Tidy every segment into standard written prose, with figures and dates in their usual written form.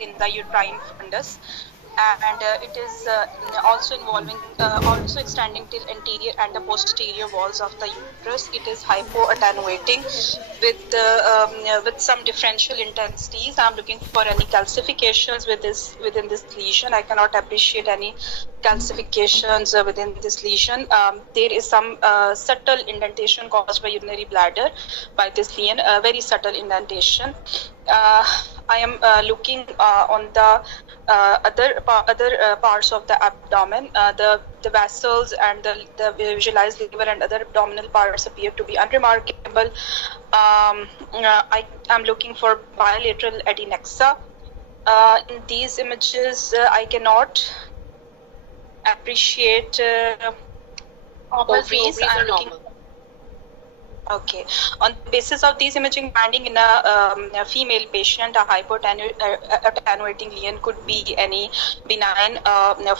in the uterine fundus, and it is also involving also extending till anterior and the posterior walls of the uterus. It is hypoattenuating with some differential intensities. I'm looking for any calcifications within this lesion. I cannot appreciate any calcifications within this lesion. There is some subtle indentation caused by urinary bladder by this lesion, very subtle indentation. I am looking on the other parts of the abdomen. The vessels and the visualized liver and other abdominal parts appear to be unremarkable. I am looking for bilateral adnexa. In these images, I cannot appreciate ovaries. I'm looking. Okay. On the basis of these imaging finding in a female patient, a hypoattenuating lesion could be any benign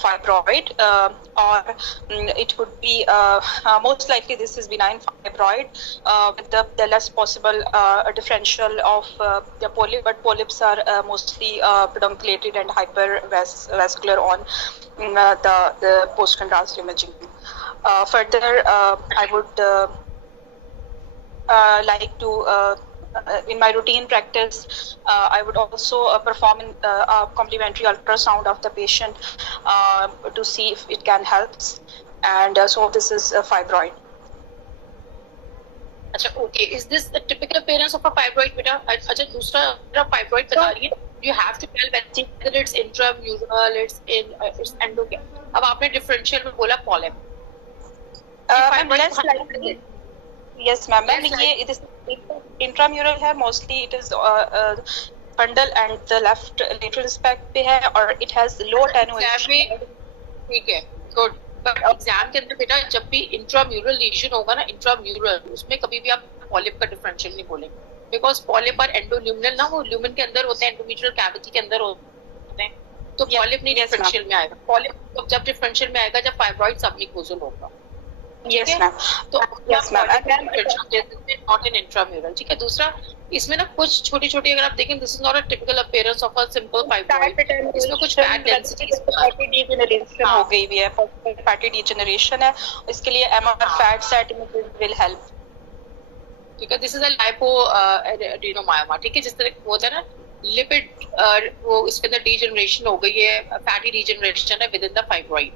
fibroid, or it could be most likely this is benign fibroid with the less possible differential of the polyp, but polyps are mostly pedunculated and hypervascular on the postcondylar imaging. Further, I would like to, in my routine practice, I would also perform a complementary ultrasound of the patient to see if it can help. And so this is a fibroid. अच्छा, okay. Is this the typical appearance of a fibroid, बेटा? अच्छा, दूसरा fibroid बता रही है. You have to tell whether it's intramural, it's endo. अब आपने differential में बोला polyp. Yes, ma'am. It is intramural है. Mostly it is fundal and the left lateral aspect पे है, और it has low attenuation. ठीक है, good. But एग्जाम के अंदर बेटा जब भी इंट्राम्यूरल लीजन होगा ना, इंट्राम्यूरल, उसमें कभी भी आप पॉलिप का डिफरेंशियल नहीं बोलेंगे, बिकॉज पॉलिप और एंडोल्यूमिनल ना, वो ल्यूमन के अंदर होते हैं, एंडोमेट्रियल कैविटी के अंदर होते हैं, तो पॉलिप नहीं डिफरेंशियल में आएगा. पॉलिप जब डिफरेंशियल में आएगा जब फाइब्रॉइड सबम्यूकोसल होगा. Yes, ma'am. तो yes, ma'am. Not an intramural. ठीक है. दूसरा, इसमें ना कुछ छोटी-छोटी अगर आप देखें, this is not a typical appearance of a simple fibroid. इसमें कुछ fat densities fatty degeneration हो गई भी है, fatty degeneration है. इसके लिए MR fat set will help. ठीक है. This is a lipoadenomyoma. ठीक है. जिस तरह होता है ना lipid, वो इसके अंदर degeneration हो गई है, fatty degeneration है within the fibroid.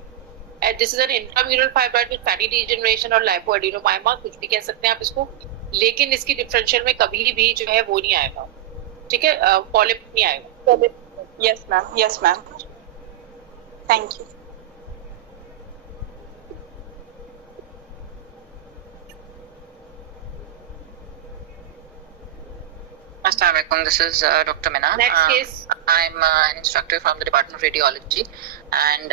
This is an intramural fibroid with fatty degeneration और lipoadenomyoma, कुछ भी कह सकते हैं आप इसको, लेकिन इसकी डिफरेंशियल में कभी भी जो है वो नहीं आएगा. ठीक है, पॉलिप नहीं आएगा. Yes, ma'am. Yes, ma'am. Thank you. Assalamualaikum. This is Dr. Mina. Next case. I'm an instructor from the Department of Radiology, and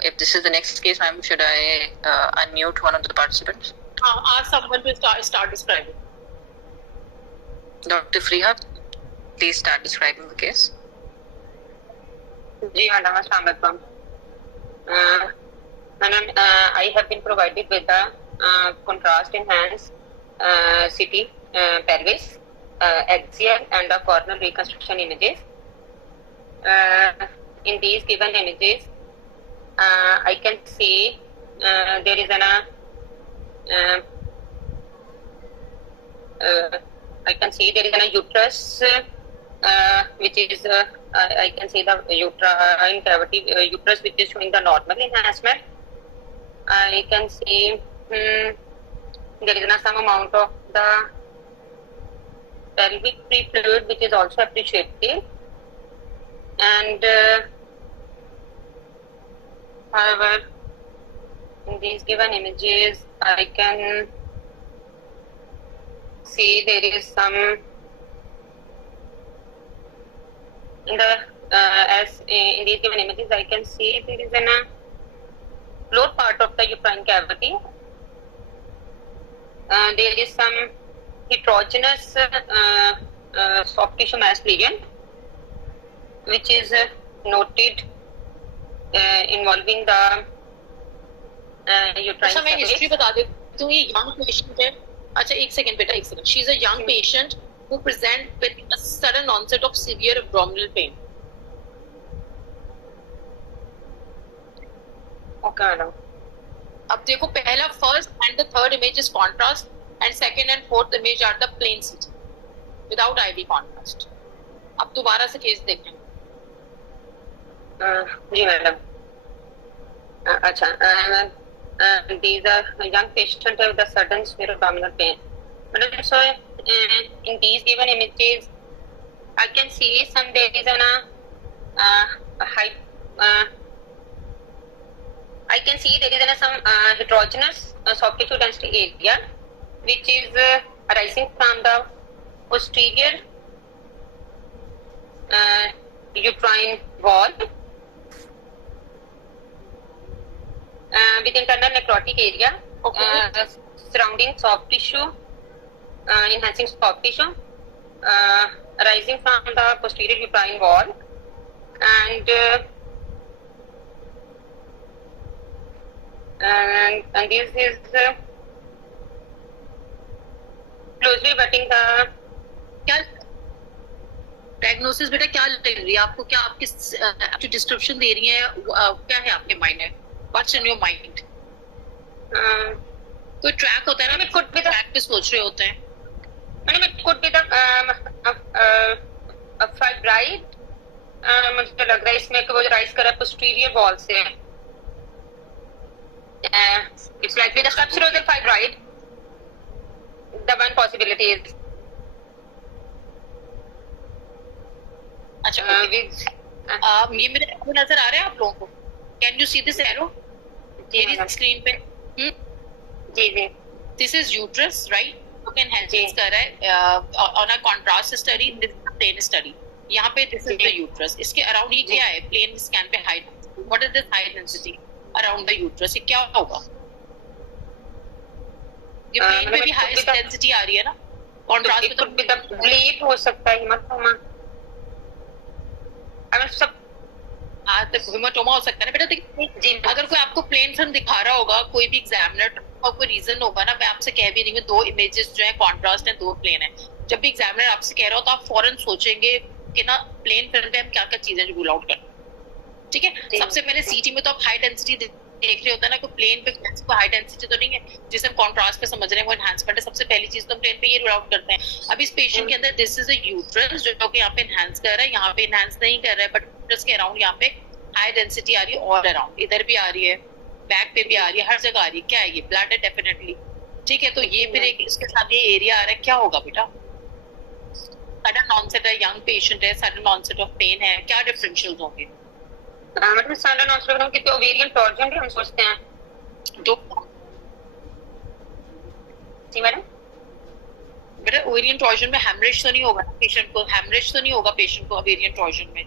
if this is the next case, ma'am, should I unmute one of the participants? Ask someone to start describing. Dr. Freha, please start describing the case. जी madam, अस्सलाम वालेकुम. Madam, I have been provided with the contrast enhanced CT pelvis, axial and the coronal reconstruction images. In these given images, I can see there is a uterus, which is I can see the uterine cavity, uterus which is showing the normal enhancement. I can see there is some amount of the pelvic free fluid which is also appreciated, and however in these given images I can see there is some in the as in these given images I can see there is a lower part of the uterine cavity. There is some heterogeneous soft tissue mass lesion which is noted involving the uterine अच्छा, मैं history बता देती हूँ. ये young patient है. अच्छा, एक second बेटा, एक second. She is a young patient who present with a sudden onset of severe abdominal pain. Okay, madam. अब देखो पहला first and the third image is contrast and second and fourth image are the plain seat without IV contrast. अब दोबारा से case देखें. जी madam. अच्छा, these are young patient with a sudden severe abdominal pain. Madam, so in these given images, I can see some there is a high. I can see there is some heterogeneous soft tissue density area, which is arising from the posterior uterine wall with internal necrotic area surrounding soft tissue, enhancing soft tissue arising from the posterior uterine wall, and this is closely abutting the. क्या diagnosis बेटा क्या लग रही है आपको? क्या आप किस जो डिस्क्रिप्शन दे रही हैं क्या है आपके माइंड में? What's in your mind? कोई ट्रैक होता है ना, could be the ट्रैक पे सोच रहे होते हैं. Madam, it could be the fibroid. मुझे लग रहा है इसमें कि वो राइज कर रहा है posterior wall से. It's likely the subserosal fibroid. The one possibility is. अच्छा, ये मेरे को नजर आ रहा है आप लोगों को? Can you see this arrow मेरी स्क्रीन पे? जी जी. This is uterus, right? You can enhance कर रहा है on a contrast study, this is plain study. यहाँ पे दिस इज द यूट्रस. इसके अराउंड ये क्या है? प्लेन स्कैन पे high. What is this high density around the uterus? ये क्या होगा? ये प्लेन पे भी हाई डेंसिटी आ रही है ना, कंट्रास्ट पे. तो ब्लीड हो सकता है, हेमाटोमा. सब हेमाटोमा हो सकता है ना बेटा. देखिए, अगर कोई आपको प्लेन फिल्म दिखा रहा होगा, कोई भी एग्जामिनर, और कोई रीजन होगा ना, मैं आपसे कह भी रही हूँ दो इमेजेस जो है कॉन्ट्रास्ट है, दो प्लेन है. जब भी एग्जामिनर आपसे कह रहा हो तो आप फौरन सोचेंगे कि ना प्लेन फिल्म पे हम क्या क्या चीजें रूल आउट करें. ठीक है, सबसे पहले सीटी में तो आप हाई डेंसिटी देख रहे होते हैं ना, कोई प्लेन पे कोई हाई डेंसिटी तो नहीं है जिसे हम कॉन्ट्रास्ट पे समझ रहे हैं वो एनहांसमेंट है. सबसे पहली चीज तो प्लेन पे ये रूल आउट करते हैं. अब इस पेशेंट के अंदर दिस इज अ यूट्रस जो कि यहाँ पे एनहांस कर रहा है, यहाँ पे एनहांस नहीं कर रहा है, बट यूट्रस के अराउंड यहाँ पे हाई डेंसिटी आ रही है, और अराउंड इधर भी आ रही है, बैक पे भी आ रही है, हर जगह आ रही है. क्या है ये? ब्लड है डेफिनेटली. ठीक है, तो ये फिर एक इसके साथ ये एरिया आ रहा है. क्या होगा बेटा? सडन ऑनसेट है, यंग पेशेंट है, सडन ऑनसेट ऑफ पेन है, क्या डिफरेंशियल्स होंगे? मतलब सडन ऑनसेट हम कितने ओवेरियन टॉर्जन भी हम सोचते हैं. तो जी मैडम, बेटा ओवेरियन टॉर्जन में हेमरेज तो नहीं होगा पेशेंट को? हेमरेज तो नहीं होगा पेशेंट को ओवेरियन टॉर्जन में?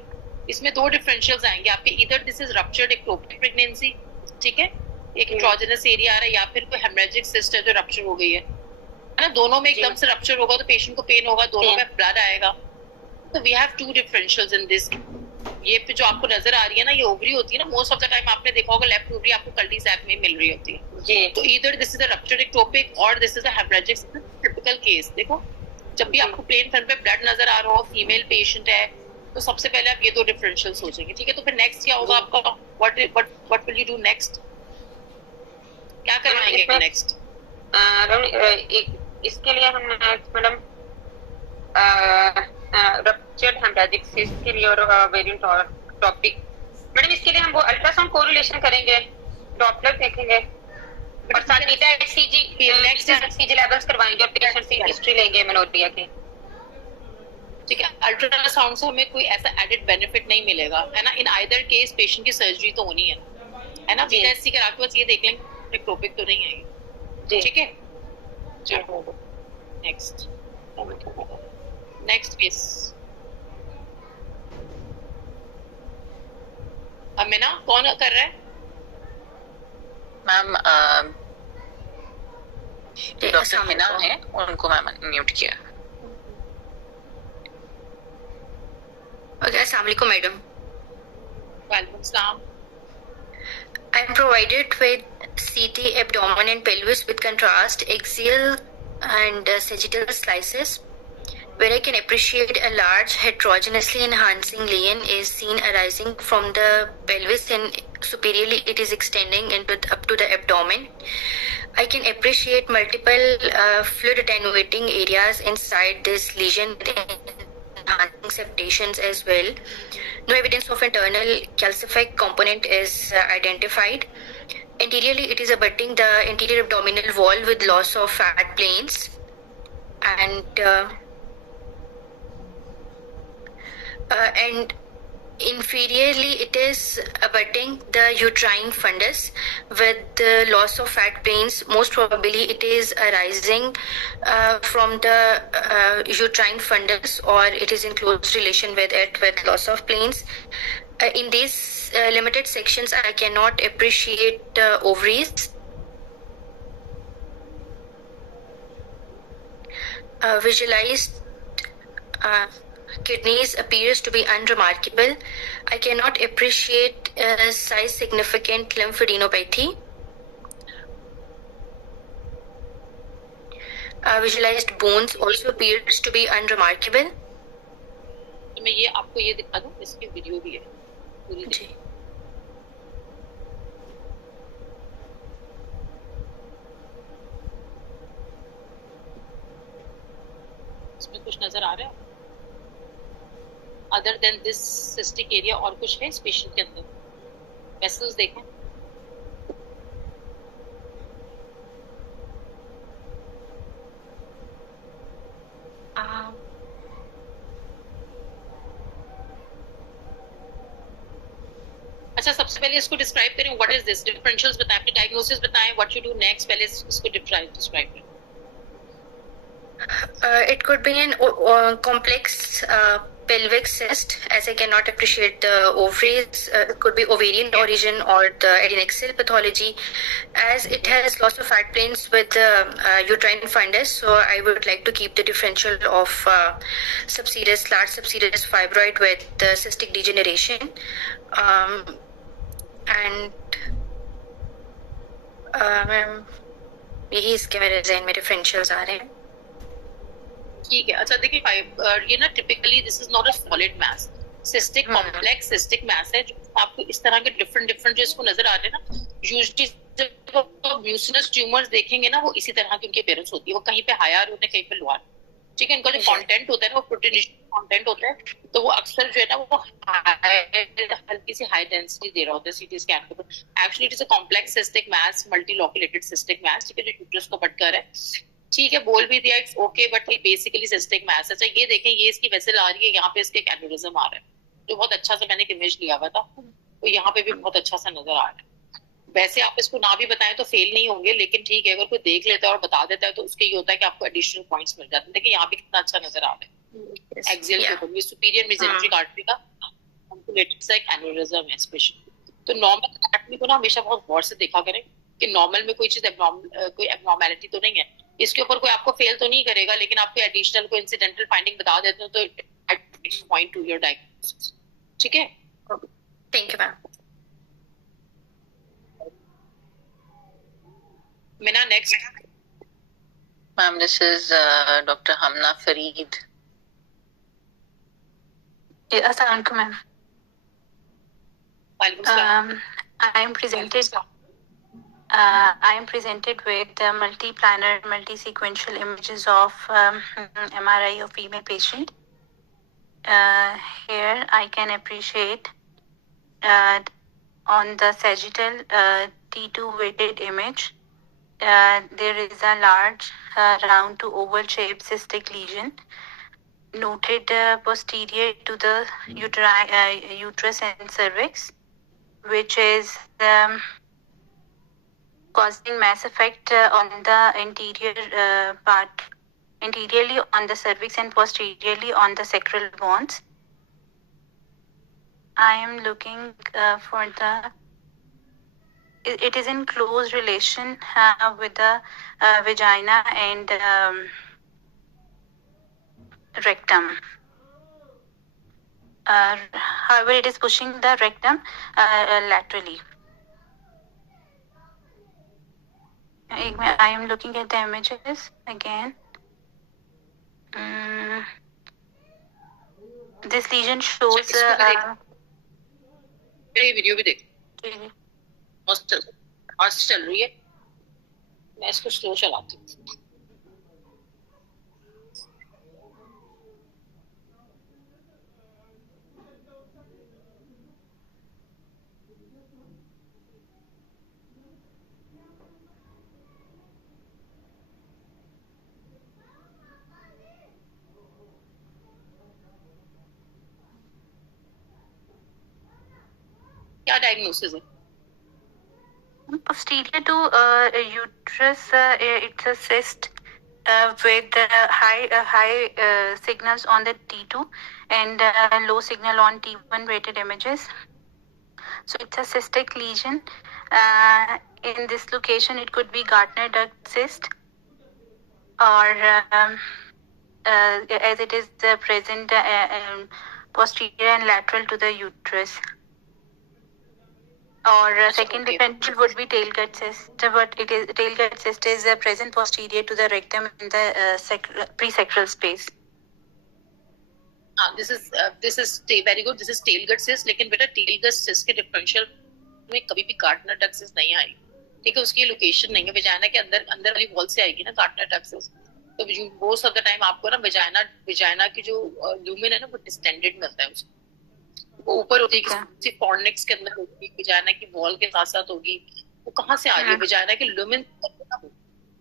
इसमें दो डिफरेंशियल्स आएंगे आपके. इधर this is ruptured ectopic pregnancy, ठीक है, एक एंड्रोजेनस एरिया आ रहा है, या फिर कोई हेमरेजिक सिस्ट है जो रप्चर हो गई है ना. दोनों में एकदम से रप्चर होगा तो पेशेंट को पेन होगा, दोनों में ब्लड आएगा. तो we have two differentials in this. ये पे जो आपको नजर आ रही है ना, ये ओवरी होती है ना, मोस्ट ऑफ द टाइम आपने देखा होगा लेफ्ट ओवरी आपको कल्टी सैक में मिल रही होती है जी. तो इधर this is a ruptured ectopic और this is a haemorrhagic. Typical case. देखो, जब भी आपको प्लेन फिल्म पे ब्लड नजर आ रहा हो, फीमेल पेशेंट है, तो सबसे पहले आप ये दो डिफरेंशियल सोचेंगे. ठीक है, तो फिर नेक्स्ट क्या होगा आपका? What will you do next? क्या करवाएंगे नेक्स्ट? इसके लिए हम मैडम रप्चर्ड हेमरेजिक सिस्ट के लिए और वेरिएंट और टॉपिक मैडम, इसके लिए हम वो अल्ट्रासाउंड कोरिलेशन करेंगे, डॉपलर देखेंगे और साथ beta HCG next HCG levels करवाएंगे और पेशेंट की हिस्ट्री लेंगे मेनोरिया की. ठीक है, अल्ट्रासाउंड से हमें कोई ऐसा एडेड बेनिफिट नहीं मिलेगा, है ना. इन आइदर केस पेशेंट की सर्जरी तो होनी है ना. बीटा एचसी करा के बस ये देख लेंगे टॉपिक तो नहीं है. ठीक है, चलो नेक्स्ट केस. अमीना कौन कर रहा है? मैम डॉक्टर हिना है, उनको मैम म्यूट किया. Okay, Assalamualaikum, madam. वालेकुम सलाम. I am provided with CT abdomen and pelvis with contrast, axial and sagittal slices. where I can appreciate a large heterogeneously enhancing lesion is seen arising from the pelvis and superiorly it is extending up to the abdomen. I can appreciate multiple fluid attenuating areas inside this lesion with enhancing septations as well. No evidence of internal calcific component is identified. Anteriorly, it is abutting the anterior abdominal wall with loss of fat planes, and inferiorly it is abutting the uterine fundus with the loss of fat planes. Most probably it is arising from the uterine fundus, or it is in close relation with it with loss of planes. In these limited sections, I cannot appreciate ovaries. Visualized kidneys appears to be unremarkable. I cannot appreciate size significant lymphadenopathy. Visualized bones also appears to be unremarkable. तो मैं ये आपको ये दिखा दूं, इसकी video भी है पूरी जी. इसमें कुछ नजर आ रहा है other than this cystic area? और कुछ है इस पेशेंट के अंदर? वेसल्स देखें. अच्छा, सबसे पहले इसको डिस्क्राइब करें. What is this? डिफरेंशियल्स बताएं, अपनी डायग्नोसिस बताएं, व्हाट यू डू नेक्स्ट. पहले इसको डिस्क्राइब करें. It could be an complex pelvic cyst, as I cannot appreciate the ovaries. It could be ovarian origin or the adnexal pathology, as it has lots of fat planes with the uterine fundus. So I would like to keep the differential of large subserous fibroid with cystic degeneration. Ma'am यही इसके मेरे ज़हन में differentials आ रहे हैं. ठीक है. अच्छा देखिए, ये ना typically this is not a solid mass. Cystic complex cystic mass है. जो आपको इस तरह के डिफरेंट जो इसको नजर आ रहे हैं ना, यूजुअली जब म्यूसिनस ट्यूमर्स देखेंगे ना, वो इसी तरह की उनकी अपीयरेंस होती है. वो कहीं पे हायर होते हैं, कहीं पे लोअर. ठीक है. इनका जो कंटेंट होता है ना, वो प्रोटीन कंटेंट होता है, तो वो अक्सर जो है ना वो हल्की सी हाई डेंसिटी दे रहा होता है सीटी स्कैन पे. Actually it is a complex cystic mass, multiloculated cystic mass. ठीक है, जो यूट्रस को कट कर है. ठीक है, बोल भी दिया इट्स ओके, बट ये बेसिकली सिस्टिक मास है. अच्छा ये देखें, ये इसकी वेसल आ रही है, यहाँ पे इसके एन्यूरिज्म आ रहा है, जो बहुत अच्छा सा मैंने एक इमेज लिया हुआ था, तो यहाँ पे भी बहुत अच्छा सा नजर आ रहा है. वैसे आप इसको ना भी बताएं तो फेल नहीं होंगे, लेकिन ठीक है, अगर कोई देख लेता है और बता देता है तो उसके ये होता है कि आपको एडिशनल पॉइंट्स मिल जाते हैं. देखिए यहाँ पे कितना अच्छा नजर आ रहा है. एक्सियल के ऊपर ये सुपीरियर मेसेंट्रिक आर्टरी का कंप्लीटेड सा एक एन्यूरिज्म है स्पेशली. तो नॉर्मल एनाटॉमी को ना हमेशा बहुत गौर से देखा करें कि नॉर्मल में कोई चीज कोई एब्नॉर्मलिटी तो नहीं है. इसके ऊपर कोई आपको फेल तो नहीं करेगा, लेकिन आपको एडिशनल को इंसिडेंटल फाइंडिंग बता देते हो तो it point two your diagnosis. ठीक है, thank you ma'am. Mina, next. Ma'am, this is Dr. Hamna Fareed. Assalamualaikum, ma'am. I am presented with multi-planar, multi-sequential images of MRI of female patient. Here I can appreciate on the sagittal T2 weighted image. There is a large round to oval shaped cystic lesion noted posterior to the uterus and cervix, which is causing mass effect on the anterior part, anteriorly on the cervix and posteriorly on the sacral bones. I am looking for the. It is in close relation with the vagina and rectum. However, it is pushing the rectum laterally. I am looking at the images again. This lesion shows. इसको भी देख, मेरी video भी देख, fast चल रही है, मैं इसको स्लो चलाती हूँ। क्या डायग्नोसिस है? Posterior to uterus, it's a cyst with high signals on the T2 and low signal on T1 weighted images. So it's a cystic lesion. In this location, it could be Gartner duct cyst, or as it is present posterior and lateral to the uterus. Or second differential would be tail gut cyst, but it is tail gut cyst is present posterior to the rectum in the presacral space. this is very good. This is tail gut cyst. लेकिन बेटा tail gut cyst के differential में कभी भी Gartner duct cyst नहीं आई, ठीक है? उसकी लोकेशन नहीं है, वजाइना के अंदर वाली वॉल से आएगी ना Gartner duct cyst। तो मोस्ट ऑफ द टाइम आपको ना वजाइना की जो लूमेन है ना वो डिस्टेंडेड मिलता है उसको, वो ऊपर होती है किसी फॉर्निक्स के अंदर होगी, वजाइना की वॉल के साथ साथ होगी। वो कहाँ से आ रही है? वजाइना के लूमेन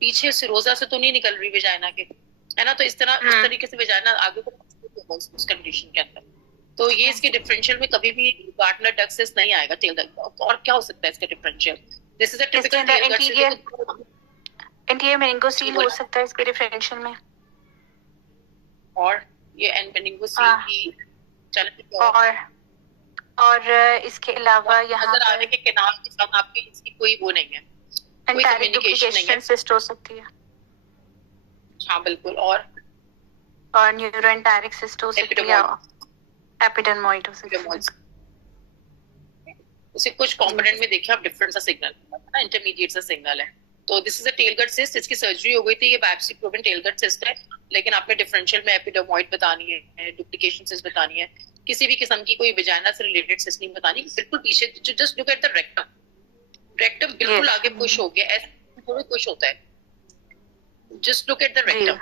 पीछे सिरोजा से तो नहीं निकल रही वजाइना के, है ना? तो इस तरीके से वजाइना आगे को उस कंडीशन के अंदर। तो ये इसके डिफरेंशियल में कभी भी गार्टनर डक्ट सिस्ट नहीं आएगा टेल डक्ट। और क्या हो सकता है इसका differential? This is a typical tail duct. Anterior meningocele हो सकता है इसके डिफरेंशियल में, और ये एंड मेनिंगोसील की और इसके अलावा यहाँ पर आने के किनार के साथ आपकी इसकी कोई वो नहीं है, कोई कम्युनिकेशन नहीं है। सिस्ट हो सकती है। हाँ बिल्कुल। और न्यूरोएंटेरिक सिस्ट हो सकती है, एपिडर्मोइड हो सकती है। उसे कुछ कंपोनेंट में देखिए आप डिफरेंट सा सिग्नल है, इंटरमीडिएट सा सिग्नल है। तो this is a tail gut cyst, इसकी सर्जरी हो गई थी, ये biopsy proven tail gut cyst है, लेकिन आपने डिफरेंशियल में एपिडर्मोइड बतानी है, डुप्लीकेशन सिस्ट बतानी है, किसी भी किस्म की कोई वजाइना से रिलेटेड सिस्ट नहीं बतानी। बिल्कुल पीछे just look at the rectum, rectum बिल्कुल आगे पुश हो गया, ऐसे थोड़ा पुश होता है। Just look at the rectum.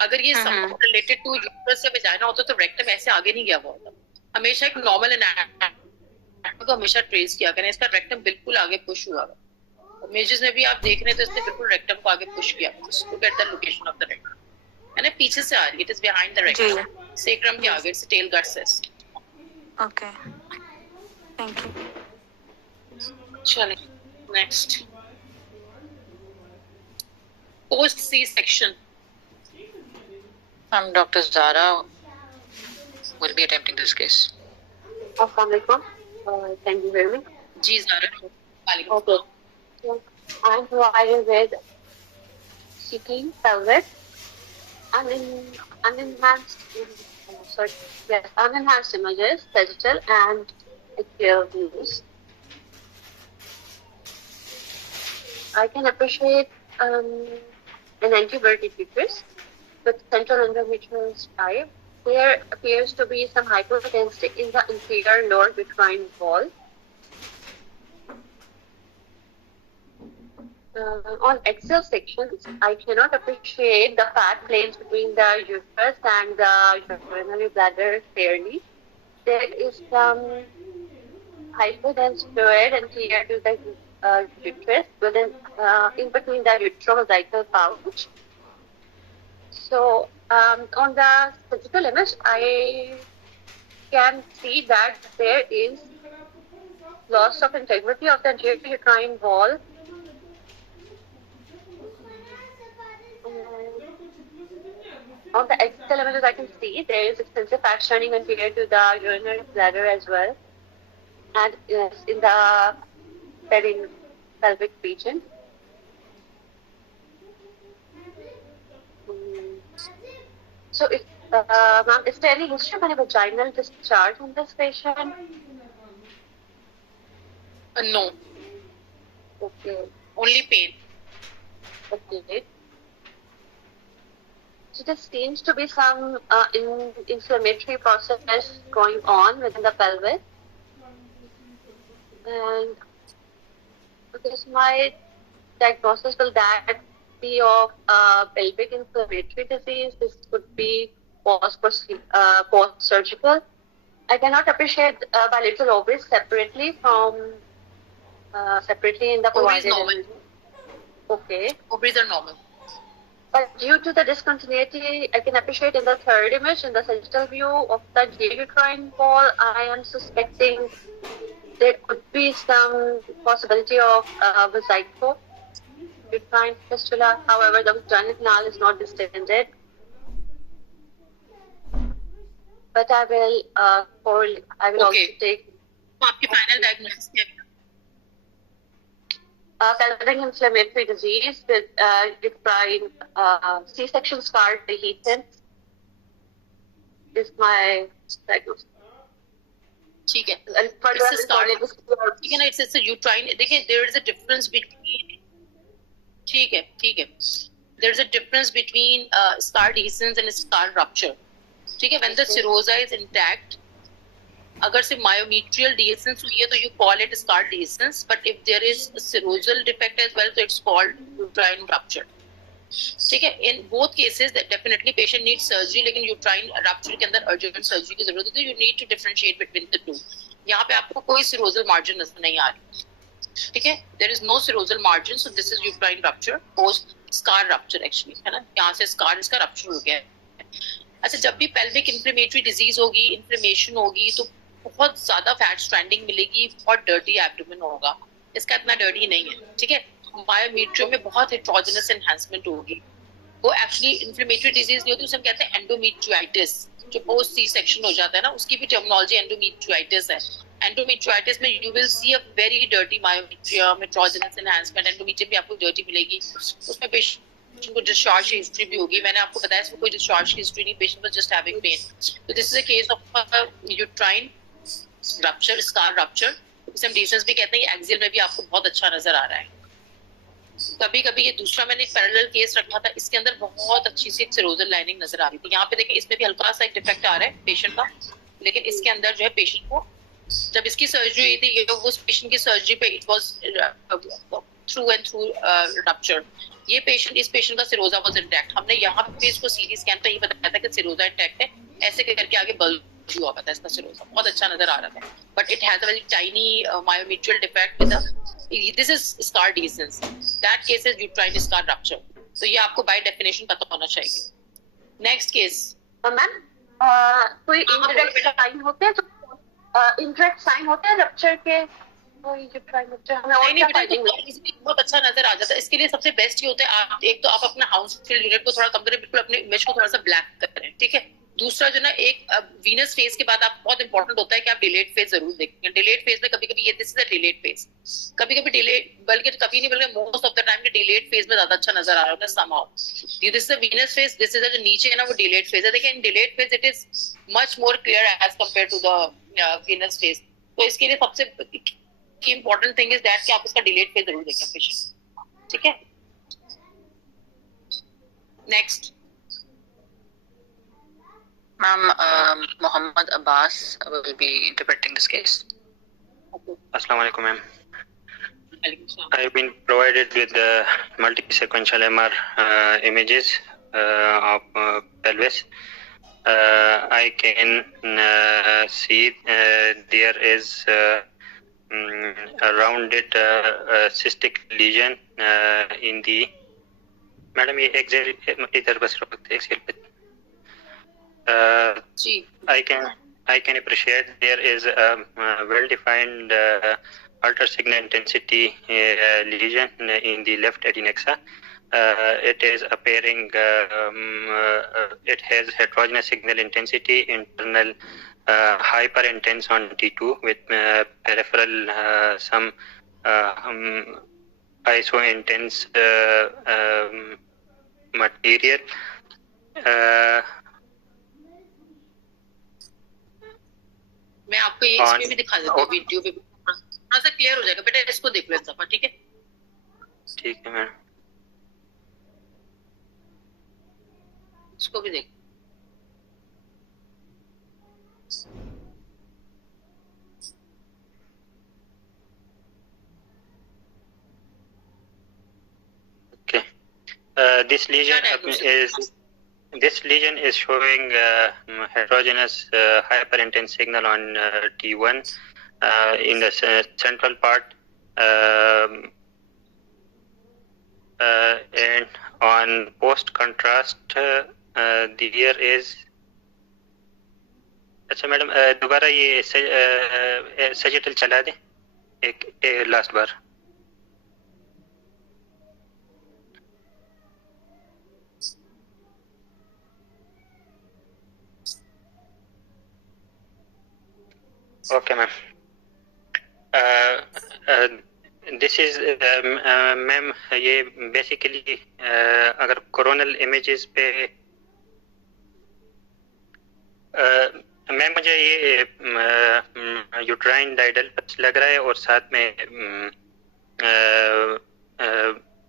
अगर ये रिलेटेड टू यूट्रस से वजाइना होता तो रेक्टम ऐसे आगे नहीं गया हुआ होता। हमेशा एक नॉर्मल एनाटॉमी को हमेशा ट्रेस किया करें, इसका रेक्टम बिल्कुल आगे पुश हुआ है। इमेजेस में भी आप देख रहे हैं तो इसने बिल्कुल रेक्टम को आगे पुश किया। Just look at the location of the rectum, है ना? पीछे से आ रही है, it is behind the rectum, sacrum के आगे, it's tail gut cyst. Okay, thank you. चलिए next, post C section. Dr. Zara will be attempting this case. Assalamualaikum. Thank you very much. जी Zara, Okay. So, I'm provided with CT, pelvic, unenhanced images, digital and clear views. I can appreciate an anteverted uterus with central endometrial stripe. There appears to be some hypotensity in the inferior lower uterine wall. On axial sections, I cannot appreciate the fat planes between the uterus and the urinary bladder clearly. There is some hypodense fluid anterior to the uterus, in between the uterovesical pouch. So, on the physical image, I can see that there is loss of integrity of the uterine wall. On the axial images, I can see there is extensive fat shining anterior to the urinary bladder as well, and in the pelvic region. So, ma'am, is there any history of any vaginal discharge in this patient? No. Okay. Only pain. Okay. there seems to be some inflammatory process going on within the pelvis. And because my diagnosis, will that be of pelvic inflammatory disease? This could be post-surgical. I cannot appreciate bilateral ovaries separately in the Ovaries provided. normal. Okay. Ovaries are normal. But due to the discontinuity, I can appreciate in the third image, in the sagittal view of the uterine wall, I am suspecting there could be some possibility of vesico, uterine fistula. However, the vaginal canal is not distended. But I will also take. तो आपकी final diagnosis क्या है? Pelvic inflammatory disease with uterine C-section scar dehiscence is my diagnosis. ठीक है. ठीक है ना, it's a uterine. देखिए, there is a difference between. ठीक है. There is a difference between scar dehiscence and scar rupture. ठीक है, when the serosa is intact, अगर से myometrial dehiscence हुई है तो you call it scar dehiscence, but if there is a serosal defect as well, so it's called uterine rupture. ठीक है, in both cases that definitely patient needs surgery, लेकिन uterine rupture के अंदर urgent surgery की जरूरत है, you need to differentiate between the two. यहाँ पे आपको कोई serosal margin नजर नहीं आ रही. ठीक है, there is no serosal margin, so this is uterine rupture, post scar rupture actually, है ना, यहाँ से scar इसका rupture हो गया है. अच्छा, जब भी pelvic inflammatory disease होगी, inflammation होगी, तो बहुत ज्यादा फैट स्ट्रैंडिंग मिलेगी, बहुत डर्टी एब्डोमेन होगा. इसका इतना डर्टी नहीं है. ठीक है, मायोमीट्रियम में बहुत हेट्रोजेनस एनहांसमेंट होगी. वो एक्चुअली इन्फ्लेमेटरी डिजीज नहीं होती, उसे हम कहते हैं एंडोमेट्रियाइटिस. जो पोस्ट सी सेक्शन हो जाता है ना, उसकी भी टर्मिनोलॉजी एंडोमेट्रियाइटिस है. एंडोमेट्रियाइटिस में you will see a very dirty myometrium, heterogeneous enhancement. Endometrium भी आपको डर्टी मिलेगी. उसमें पेशेंट को डिस्चार्ज हिस्ट्री भी होगी. मैंने आपको बताया इसमें कोई डिस्चार्ज हिस्ट्री नहीं, patient was just having pain. तो this is a case of uterine rupture, scar rupture. इसे हम डिस्टेंस भी कहते हैं. ये एक्सियल में भी आपको बहुत अच्छा नजर आ रहा है. कभी कभी ये दूसरा मैंने एक पैरेलल केस रखा था, इसके अंदर बहुत अच्छी सी सेरोजल लाइनिंग नजर आ रही थी. यहाँ पे देखिए, इसमें भी हल्का सा एक डिफेक्ट आ रहा है पेशेंट का, लेकिन इसके अंदर जो है पेशेंट को जब इसकी सर्जरी हुई थी, ये उस पेशेंट की सर्जरी पे it was through and through rupture. ये पेशेंट, इस पेशेंट का सिरोजा वाज इंटैक्ट. हमने यहाँ पे इसको सीटी स्कैन पे ही बताया था कि सिरोजा इंटैक्ट है. ऐसे करके आगे बल्ब हुआ पता है इसका सिरोजा, बहुत अच्छा नजर आ रहा था. But it has a very tiny myometrial defect with this is scar dehiscence. That case is uterine scar rupture. तो ये आपको बाय डेफिनेशन पता होना चाहिए. नेक्स्ट केस मैम, कोई इंडायरेक्ट साइन होते हैं, इंडायरेक्ट साइन होते हैं रप्चर के? बहुत अच्छा नजर आ जाता है. इसके लिए सबसे बेस्ट ये होता है, आप एक तो आप अपना हाउस फील्ड यूनिट को थोड़ा कम करें, बिल्कुल अपने इमेज को थोड़ा सा ब्लैक करें. ठीक है. दूसरा जो ना, एक वीनस फेज के बाद आप बहुत इंपॉर्टेंट होता है कि आप डिलेड फेज जरूर देखें. डिलेड फेज में कभी कभी ये this is a delayed phase, कभी कभी डिलेड, बल्कि कभी नहीं बल्कि मोस्ट ऑफ द टाइम के डिलेड फेज में ज्यादा अच्छा नजर आ रहा होता है somehow. This is the venous phase, this is जो नीचे है ना वो डिलेड फेज है. देखिए, in delayed phase it is much more clear as compare to the venous phase. तो इसके लिए सबसे इंपॉर्टेंट थिंग इज दैट कि आप इसका डिलेड फेज जरूर देखें पेशेंट. ठीक है. Next Ma'am, Muhammad Abbas will be interpreting this case. Assalamu alaikum, ma'am. I've been provided with the multi-sequential MR images of pelvis. I can see there is a rounded cystic lesion in the. Madam, ये Excel इधर बस रखते हैं Excel पे. I can appreciate there is a well-defined ultra-signal intensity lesion in the left adnexa. It is appearing. It has heterogeneous signal intensity, internal hyperintense on T2 with peripheral some iso-intense material. मैं आपको ये इसमें भी दिखा देता हूँ, video पे थोड़ा सा क्लियर हो जाएगा. बेटा इसको देख लो एक दफा. ठीक है. ठीक है मैम. इसको भी देख। Okay. This lesion is showing heterogeneous hyperintense signal on T1 in the central part, and on post contrast there is. अच्छा मैडम दोबारा ये सजिटल चला दें एक last bar. Okay, ma'am. This is, ma'am ये बेसिकली अगर कोरोनल इमेजेस पे ma'am मुझे ये यूट्राइन डाइडल्पस लग रहा है और साथ में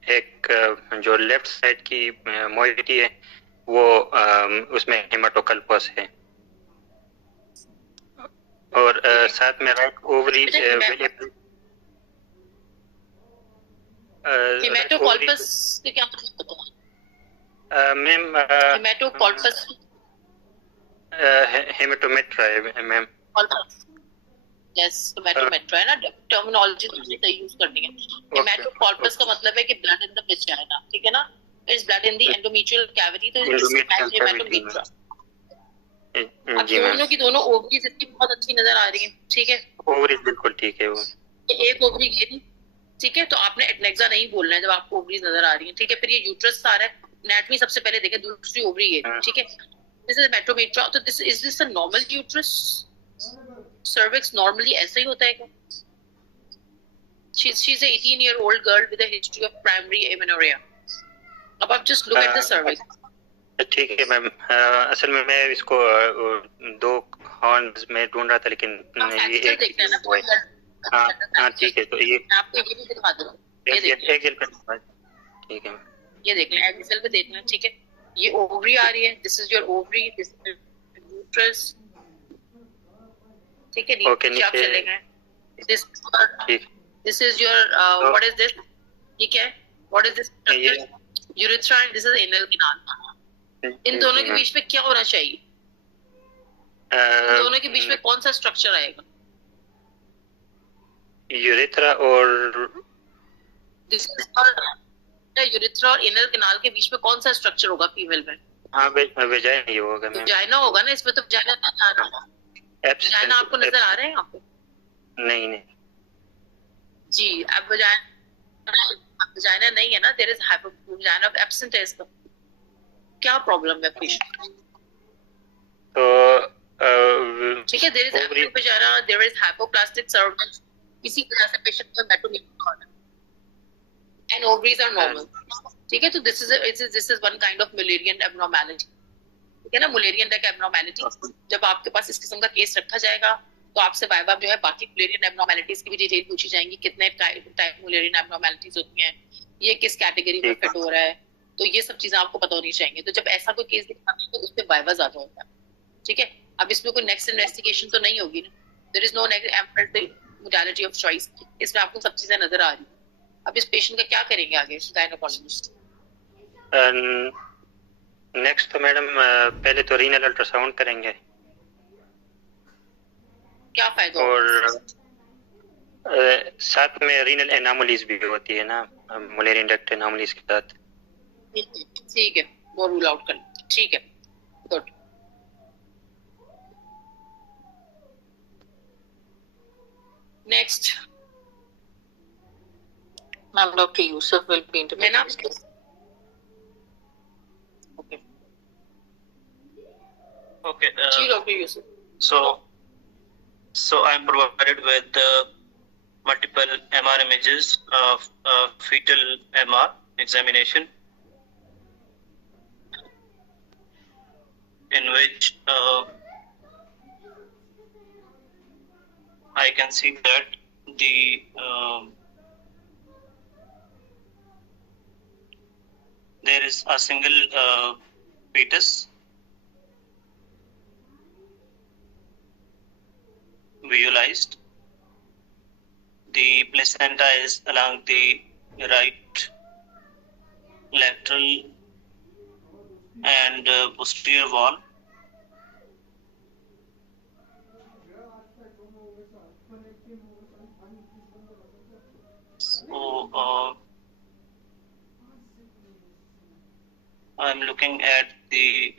एक जो लेफ्ट साइड की मोइटी है वो उसमें हेमाटोकल्पस है और साथ में राइट ओवरी हेमाटोकल्पस से क्या मतलब है मैम? हेमाटोकल्पस हेमेटोमेट्रा है मैम। यस हेमेटोमेट्रा है ना, टर्मिनोलॉजी सही यूज करनी है। हेमाटोकल्पस का मतलब है कि ब्लड इन द वेजाइना, ठीक है ना, its blood in the endometrial cavity, तो हेमाटोमेट्रा। अब दोनों की दोनों ओवरीज इसकी बहुत अच्छी नजर आ रही है, ठीक है, ओवरीज बिल्कुल ठीक है। वो एक ओवरी ये थी, ठीक है, तो आपने एडनेक्सा नहीं बोलना है जब आपको ओवरीज नजर आ रही है, ठीक है। फिर ये यूट्रस आ रहा है, एनाटॉमी सबसे पहले देखें, दूसरी ओवरी ये, ठीक है। दिस इज मेट्रोमेट्रा, तो this is this a normal uterus? Cervix normally ऐसा ही होता है क्या? She is 18 year old girl with a history of primary amenorrhea. अब आप just look at the cervix. ठीक है मैम, असल में मैं इसको दो हॉर्न्स में ढूंढ रहा था लेकिन ये एक देखना है ना। हाँ ठीक है, तो ये आपको ये भी दिखा दूँ, ये देखिए एक्सेल पे, ठीक है ये देख लें, एक्सेल पे देखना, ठीक है। ये ओवरी आ रही है, this is your ovary, this is uterus, ठीक है। नीचे आप चले गए, this is your what is this, ये क्या है, what is this, urethra, this is anal canal. इन दोनों के बीच में क्या होना चाहिए? इन दोनों के बीच में कौन सा स्ट्रक्चर आएगा? यूरेथ्रा और यूरेथ्रा और एनल कैनाल के बीच में कौन सा स्ट्रक्चर होगा फीमेल में? हाँ वेजाइना ही होगा मैम। वेजाइना होगा ना, इसमें तो वेजाइना नहीं आ रहा है। वेजाइना आपको नजर आ रहा है यहाँ पे? नहीं नहीं जी, अब वेजाइना नहीं है ना, देयर इज वेजाइना एब्सेंट है इसका। क्या प्रॉब्लम है पेशेंट? तो ठीक है, there is absent vagina, there is hypoplastic cervix, इसी वजह से पेशेंट को मेट्रोमेट्रा एंड ओवरीज आर नॉर्मल, ठीक है। तो this is one kind of mullerian abnormality, ठीक है ना, मुलेरियन लाइक एब्नॉर्मैलिटी। जब आपके पास इस किस्म का केस रखा जाएगा तो आपसे वाइवा जो है बाकी मुलेरियन एब्नॉर्मैलिटीज की भी डिटेल पूछी जाएंगी, कितने टाइप मुलेरियन एब्नॉर्मैलिटीज होती हैं, ये किस कैटेगरी में फिट हो रहा है, तो ये सब चीजें आपको पता होनी चाहिए। तो जब ऐसा कोई केस दिखाते हैं तो उसमें वाइवा ज्यादा होता है, ठीक है। अब इसमें कोई नेक्स्ट इन्वेस्टिगेशन तो नहीं होगी ना, there is no modality of choice, इसमें आपको सब चीजें नजर आ रही है। अब इस पेशेंट का क्या करेंगे आगे गायनेकोलॉजिस्ट? नेक्स्ट तो मैडम पहले तो रीनल अल्ट्रासाउंड करेंगे। क्या फायदा? और साथ में रीनल एनोमलीज भी होती है ना, मुलेरियन डक्ट एनोमलीज के साथ। ठीक है, वो रूल आउट कर, ठीक है, good. Next Ma'am, Dr. Yusuf will be interviewing this case. Okay. Okay. Dr. Yusuf. So I'm provided with multiple MR images of fetal MR examination, in which I can see that the there is a single fetus. Visualized. The placenta is along the right lateral and posterior wall. So I'm looking at the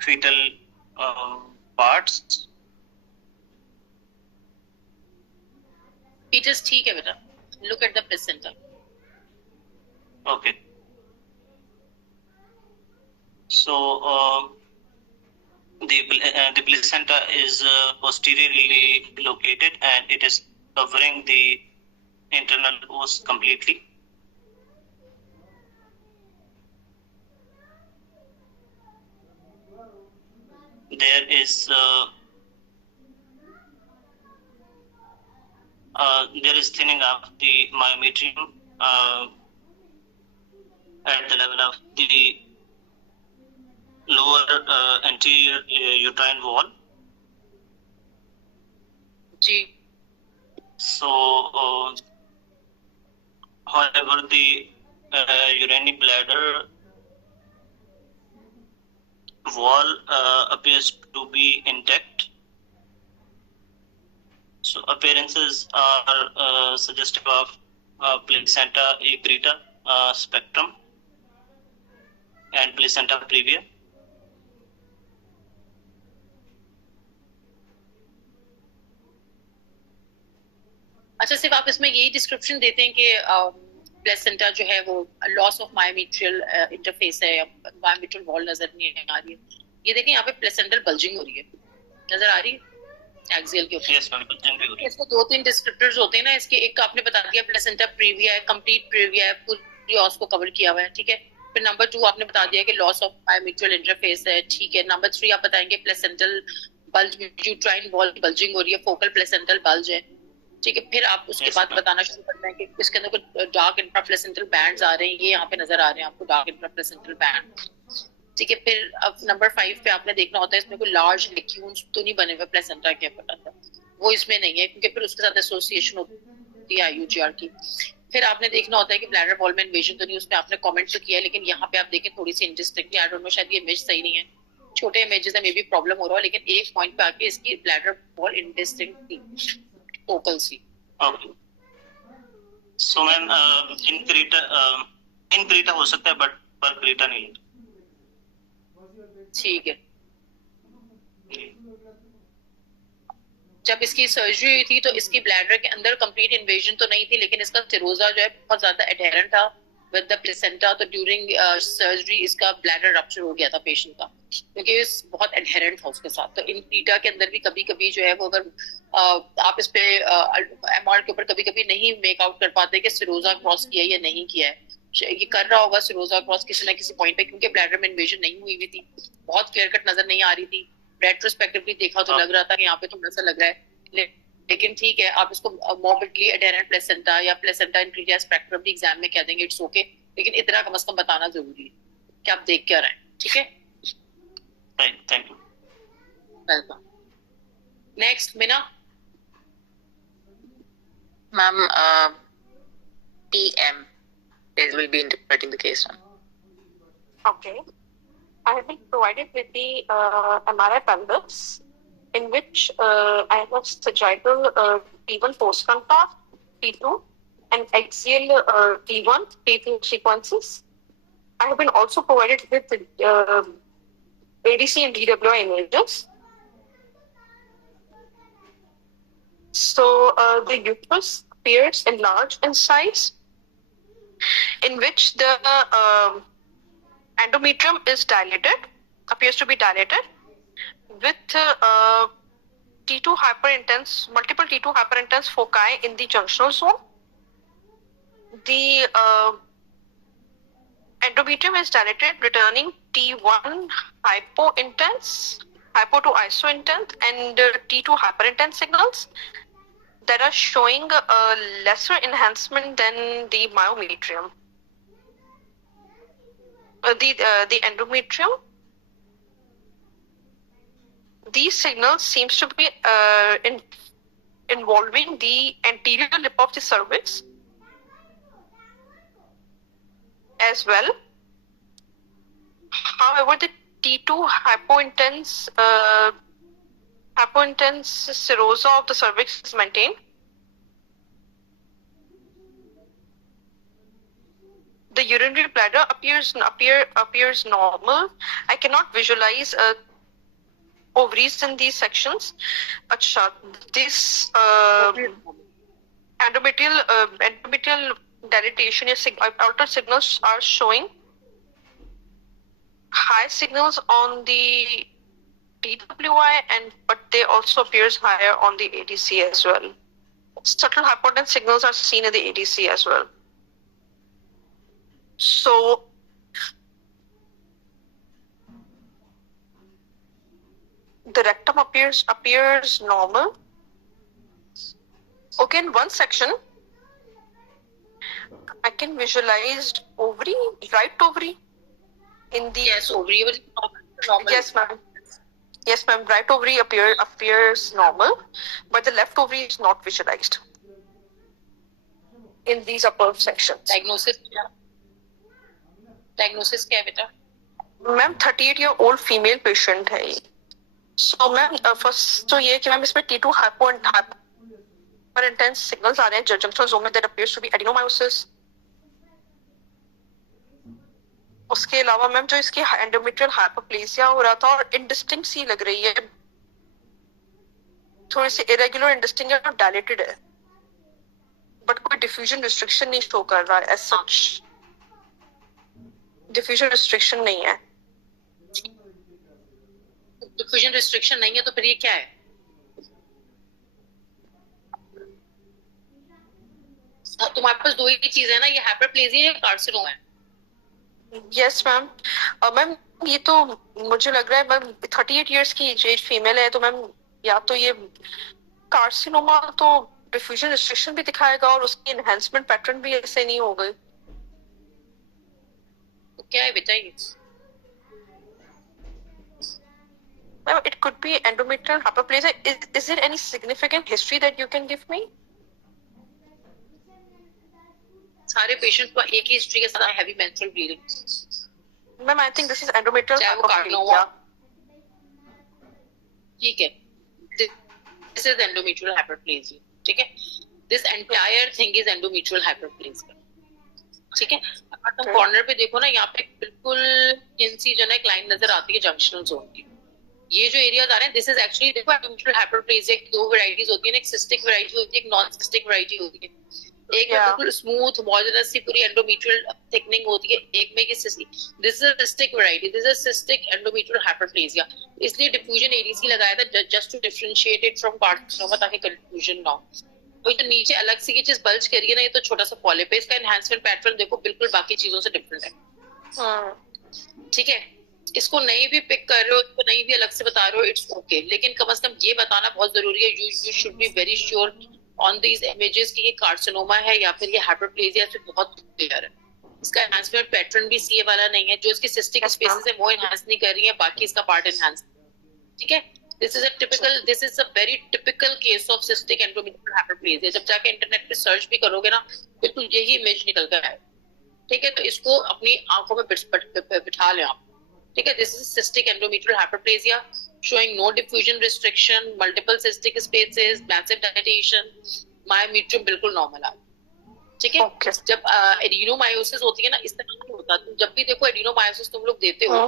fetal parts. Fetus ठीक है बेटा. Look at the placenta. Okay. So the placenta is posteriorly located and it is covering the internal os completely. There is thinning of the myometrium at the level of the lower anterior uterine wall. Ji. So, however, the urinary bladder wall appears to be intact. So, appearances are suggestive of placenta accreta spectrum and placenta previa. अच्छा, सिर्फ आप इसमें यही description देते हैं कि placenta जो है वो लॉस ऑफ मायोमेट्रियल इंटरफेस है या मायोमेट्रियल वॉल नजर नहीं आ रही है. ये देखिए यहाँ पे प्लेसेंटल बल्जिंग हो रही है, नजर आ रही है एक्सियल के ऊपर. इसको 2-3 डिस्क्रिप्टर्स होते हैं ना इसके. एक आपने बता दिया प्लेसेंटा प्रीविया है, कंप्लीट प्रीविया है, पूरी ऑस को कवर किया हुआ है, ठीक है. फिर नंबर 2 आपने बता दिया कि लॉस ऑफ मायोमेट्रियल इंटरफेस है, ठीक है. नंबर 3 आप बताएंगे placental bulge, uterine wall bulging हो रही है, फोकल प्लेसेंटल बल्ज है, ठीक है. फिर आप उसके बाद बताना शुरू करते हैं कि इसके अंदर कुछ डार्क इंट्राप्लेसेंटल बैंड्स आ रहे हैं, ये यहाँ पे नजर आ रहे हैं आपको डार्क इंट्राप्लेसेंटल बैंड, ठीक है. फिर अब नंबर 5 पे आपने देखना होता है इसमें कोई लार्ज लेक्यून्स तो नहीं बने हुए प्लेसेंटा के अंदर, वो इसमें नहीं है क्योंकि फिर उसके साथ एसोसिएशन होती है आईयूजीआर की. फिर आपने देखना होता है कि ब्लैडर वॉल में इन्वेजन तो नहीं, उसमें आपने कमेंट तो किया है, लेकिन यहाँ पे आप देखें थोड़ी सी इंडिस्टिंक्टली, आई डोंट नो शायद ये इमेज सही नहीं है, छोटे इमेजेस में मे भी प्रॉब्लम हो रहा है, लेकिन एक पॉइंट पे आके इसकी ब्लैडर वॉल इंडिस्टिंक्ट थी, फोकल सी. Okay. So मैम इनक्रीटा हो सकता है बट परक्रीटा नहीं. ठीक है. जब इसकी सर्जरी हुई थी तो इसकी ब्लैडर के अंदर कंप्लीट इन्वेजन तो नहीं थी, लेकिन इसका सिरोजा जो है बहुत ज्यादा एडहेरेंट था विद द प्लेसेंटा. तो ड्यूरिंग सर्जरी इसका ब्लैडर रप्चर हो गया था पेशेंट का, क्योंकि बहुत एडहेरेंट था उसके साथ. तो इनक्रीटा के अंदर भी कभी कभी जो है वो अगर आप इस पे एमआर के ऊपर कभी कभी नहीं मेक आउट कर पाते कि सिरोजा क्रॉस किया या नहीं किया है. ये कर रहा होगा सिरोजा क्रॉस किसी ना किसी पॉइंट पे, क्योंकि ब्लैडर में इन्वेजन नहीं हुई हुई थी, बहुत क्लियर कट नजर नहीं आ रही थी. रेट्रोस्पेक्टिवली देखा तो लग रहा था कि यहाँ पे थोड़ा सा लग रहा है, लेकिन ठीक है. आप इसको मॉर्बिडली एडहेरेंट प्लेसेंटा या प्लेसेंटा इनक्रीटा स्पेक्ट्रम भी एग्जाम में कह देंगे, इट्स ओके, लेकिन इतना कम से कम बताना जरूरी है कि आप देख क्या रहे हैं, ठीक है. Thank you. Welcome. Next Meena. Ma'am, PM will be interpreting the case. Okay. I have been provided with the MRI pelvis, in which I have sagittal T1 post-contact, T2, and axial T1, T2 sequences. I have been also provided with ADC and DWI images. So the uterus appears enlarged in size, in which the endometrium is dilated, appears to be dilated, with T2 hyperintense, multiple T2 hyperintense foci in the junctional zone. The endometrium is dilated, returning T1 hypointense, hypo to isointense, and T2 hyperintense signals that are showing a lesser enhancement than the myometrium. the endometrium. These signals seems to be involving the anterior lip of the cervix as well. However, the T2 hypointense serosa of the cervix is maintained. The urinary bladder appears normal. I cannot visualize ovaries in these sections. Acha, this endometrial dilatation altered signals are showing high signals on the TWI, but they also appears higher on the ADC as well. Subtle hypotense signals are seen in the ADC as well. So the rectum appears normal. Okay, in one section, I can visualize ovary, right ovary. In the ovary normal. Yes, ma'am. Yes, ma'am. Right ovary appears normal, but the left ovary is not visualized in these upper sections. Diagnosis क्या है बेटा? Ma'am 38-year-old female patient है ये. So ma'am first तो ये कि ma'am इसमें T2 hyper-intense signals आ रहे हैं junctional zone में. There appears to be adenomyosis. उसके अलावा मैम जो इसकी एंडोमेट्रियल हाइपोप्लेसिया हो रहा था और इंडिस्टिंक्ट सी लग रही है, थोड़ी सी इरेगुलर इंडिस्टिंक्ट है और डायलेटेड है, बट कोई डिफ्यूजन रिस्ट्रिक्शन नहीं शो कर रहा है. एज सच डिफ्यूजन रिस्ट्रिक्शन नहीं है. डिफ्यूजन रिस्ट्रिक्शन नहीं है तो फिर ये क्या है? तुम्हारे पास दो ही चीज है ना, ये हाइपरप्लेजिया या कार्सिनोमा है. Yes ma'am. मैम ये तो मुझे लग रहा है मैम 38 इयर्स की एज फीमेल है, तो मैम या तो ये कार्सिनोमा तो डिफ्यूजन रिस्ट्रिक्शन भी दिखाएगा और उसकी एनहांसमेंट पैटर्न भी ऐसे नहीं हो गई. तो क्या है बेटा ये? Ma'am it could be endometrial hyperplasia. Is there any significant history that you can give me? सारे पेशेंट को एक ही हिस्ट्री के साथ heavy menstrual bleeding. Ma'am I think this is endometrial hyperplasia. ठीक है, दिस इज एंडोमेट्रियल हाइपरप्लेजिया. ठीक है, this entire thing is endometrial hyperplasia. ठीक है, अगर तुम कॉर्नर पे देखो ना, यहाँ पे बिल्कुल इंसिजन एक लाइन नजर आती है जंक्शनल जोन की. ये जो एरियाज आ रहे हैं, दिस इज एक्चुअली देखो एंडोमेट्रियल हाइपरप्लेजिया की दो वैरायटीज होती है, एक सिस्टिक वैरायटी होती है, एक नॉन सिस्टिक वैरायटी होती है. एक में बिल्कुल स्मूथ होमोजेनस सी पूरी एंडोमेट्रियल थिकनिंग होती है, एक में ये cystic. This is a cystic variety, this is cystic endometrial hyperplasia. इसलिए डिफ्यूजन एडीसी लगाया था just to differentiate it from carcinoma, ताकि कंफ्यूजन ना हो. तो जो नीचे अलग सी ये चीज बल्ज कर रही है ना, ये तो छोटा सा पॉलिप है. इसका एनहांसमेंट पैटर्न देखो बिल्कुल बाकी चीजों से डिफरेंट है. ठीक है, इसको नहीं भी पिक कर रहे हो, इसको नहीं भी अलग से बता रहे हो, इट्स ओके. लेकिन कम से कम ये बताना बहुत जरूरी है. You should be very sure on these images कि ये कार्सिनोमा है या फिर ये हाइपरप्लेजिया से बहुत क्लियर है. इसका एनहांसमेंट पैटर्न भी सीए वाला नहीं है. जो इसकी सिस्टिक स्पेसेस है वो एनहांस नहीं कर रही है, बाकी इसका पार्ट एनहांस. ठीक है, this is a very typical case of cystic endometrial hyperplasia. जब जाके इंटरनेट पे सर्च भी करोगे ना, फिर तो यही इमेज निकल कर आए. ठीक है, तो इसको अपनी आंखों में बिठा लें आप. ठीक है, this is cystic endometrial hyperplasia showing no diffusion restriction, multiple cystic spaces, massive dilatation, myometrium बिल्कुल नॉर्मल है. ठीक है, जब एडिनोमायोसिस होती है ना, इस तरह नहीं होता. तुम जब भी देखो एडिनोमायोसिस तुम लोग देते हो,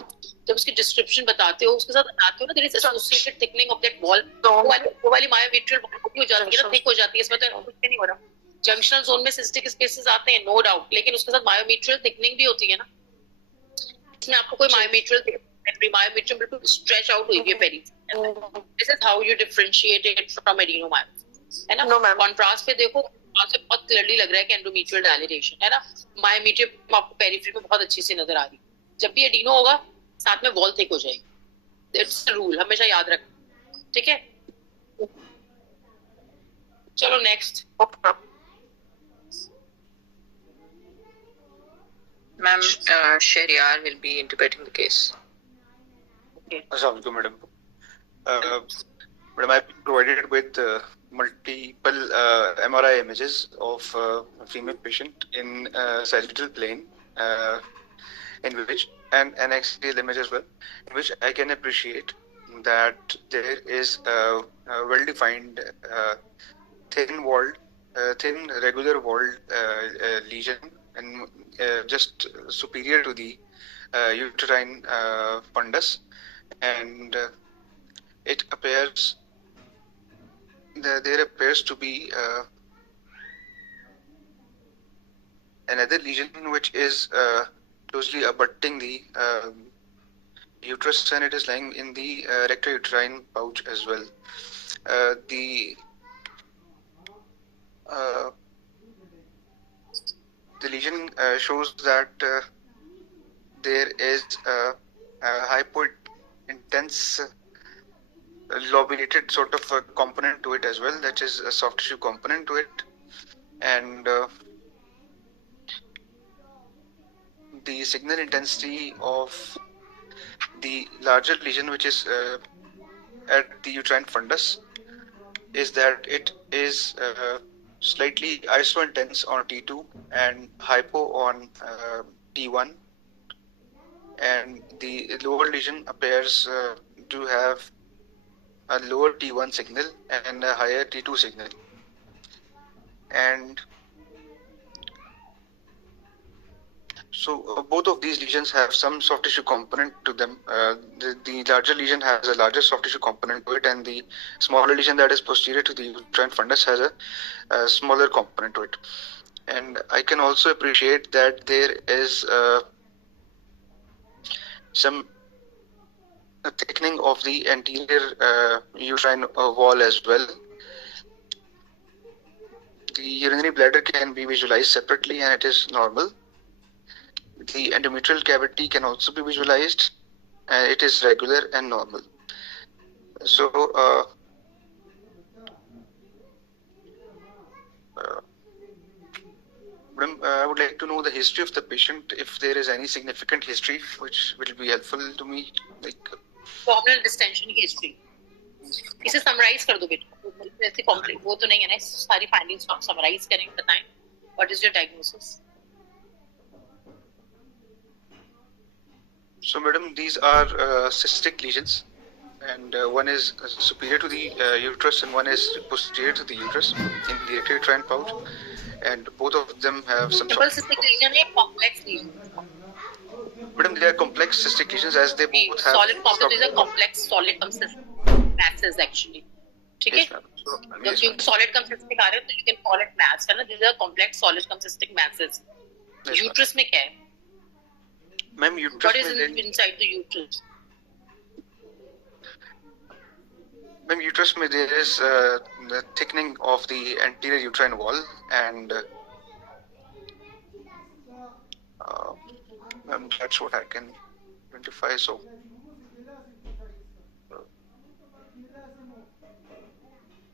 जब उसकी डिस्क्रिप्शन बताते हो, उसके साथ बताते हो ना, there is associated thickening of that wall. वो वाली मायोमेट्रियल वॉल हो जाती है ना, थिक हो जाती है. इसमें तो कुछ नहीं हो रहा. जंक्शनल जोन में सिस्टिक स्पेसेस आते हैं, नो डाउट, लेकिन उसके साथ मायोमेट्रियल थिकनिंग भी होती है ना. इसमें आपको कोई मायोमेट्रियल बिल्कुल स्ट्रेच आउट हुई है peri. This is how you differentiate it from adenomyosis, है ना. कॉन्ट्रास्ट पे देखो, आपसे बहुत क्लियरली लग रहा है कि एंडोमेट्रियल डायलेटेशन है ना. मायोमेट्रियम आपको पेरिफेरी में बहुत अच्छी सी नजर आ रही है. जब भी एडिनो होगा साथ में वॉल थिक हो जाएगी. इट्स अ रूल, हमेशा याद रखना. ठीक है, चलो next. Ma'am, Shahryar will be interpreting the case. Okay. Assalamualaikum, madam. Madam, I've been provided with multiple MRI images of a female patient in sagittal plane, in which, and an axial image as well, in which I can appreciate that there is a well-defined thin regular walled lesion, and just superior to the uterine fundus, and it appears there appears to be another lesion which is closely abutting the uterus, and it is lying in the rectouterine pouch as well. The lesion shows that there is a hypointense lobulated sort of a component to it as well, that is a soft tissue component to it, and the signal intensity of the larger lesion, which is at the uterine fundus, is that it is slightly isointense on T2 and hypo on T1, and the lower lesion appears to have a lower T1 signal and a higher T2 signal, and so both of these lesions have some soft tissue component to them. The larger lesion has a larger soft tissue component to it, and the smaller lesion that is posterior to the uterine fundus has a smaller component to it. And I can also appreciate that there is some thickening of the anterior uterine wall as well. The urinary bladder can be visualized separately, and it is normal. The endometrial cavity can also be visualized, and it is regular and normal. So, madam, I would like to know the history of the patient, if there is any significant history which will be helpful to me, like abdominal distension history. इसे summarize कर दो बेटा. ऐसे complex वो तो नहीं है ना, सारी findings को summarize करें, बताएं. What is your diagnosis? So, madam, these are cystic lesions, and one is superior to the uterus and one is posterior to the uterus in the rectouterine pouch, and both of them have some. Simple cystic lesion है, complex lesion. Madam, they are complex cystic lesions as they both have. Solid complex. These are complex solid consistent masses actually. ठीक है? Because you solid consistent आ रहे हैं, तो you can call it mass, है ना? These are complex solid consistent masses. Uterus में क्या है? Ma'am, uterus. What is inside the uterus? Ma'am, uterus में there is the thickening of the anterior uterine wall, and that's what I can identify. So,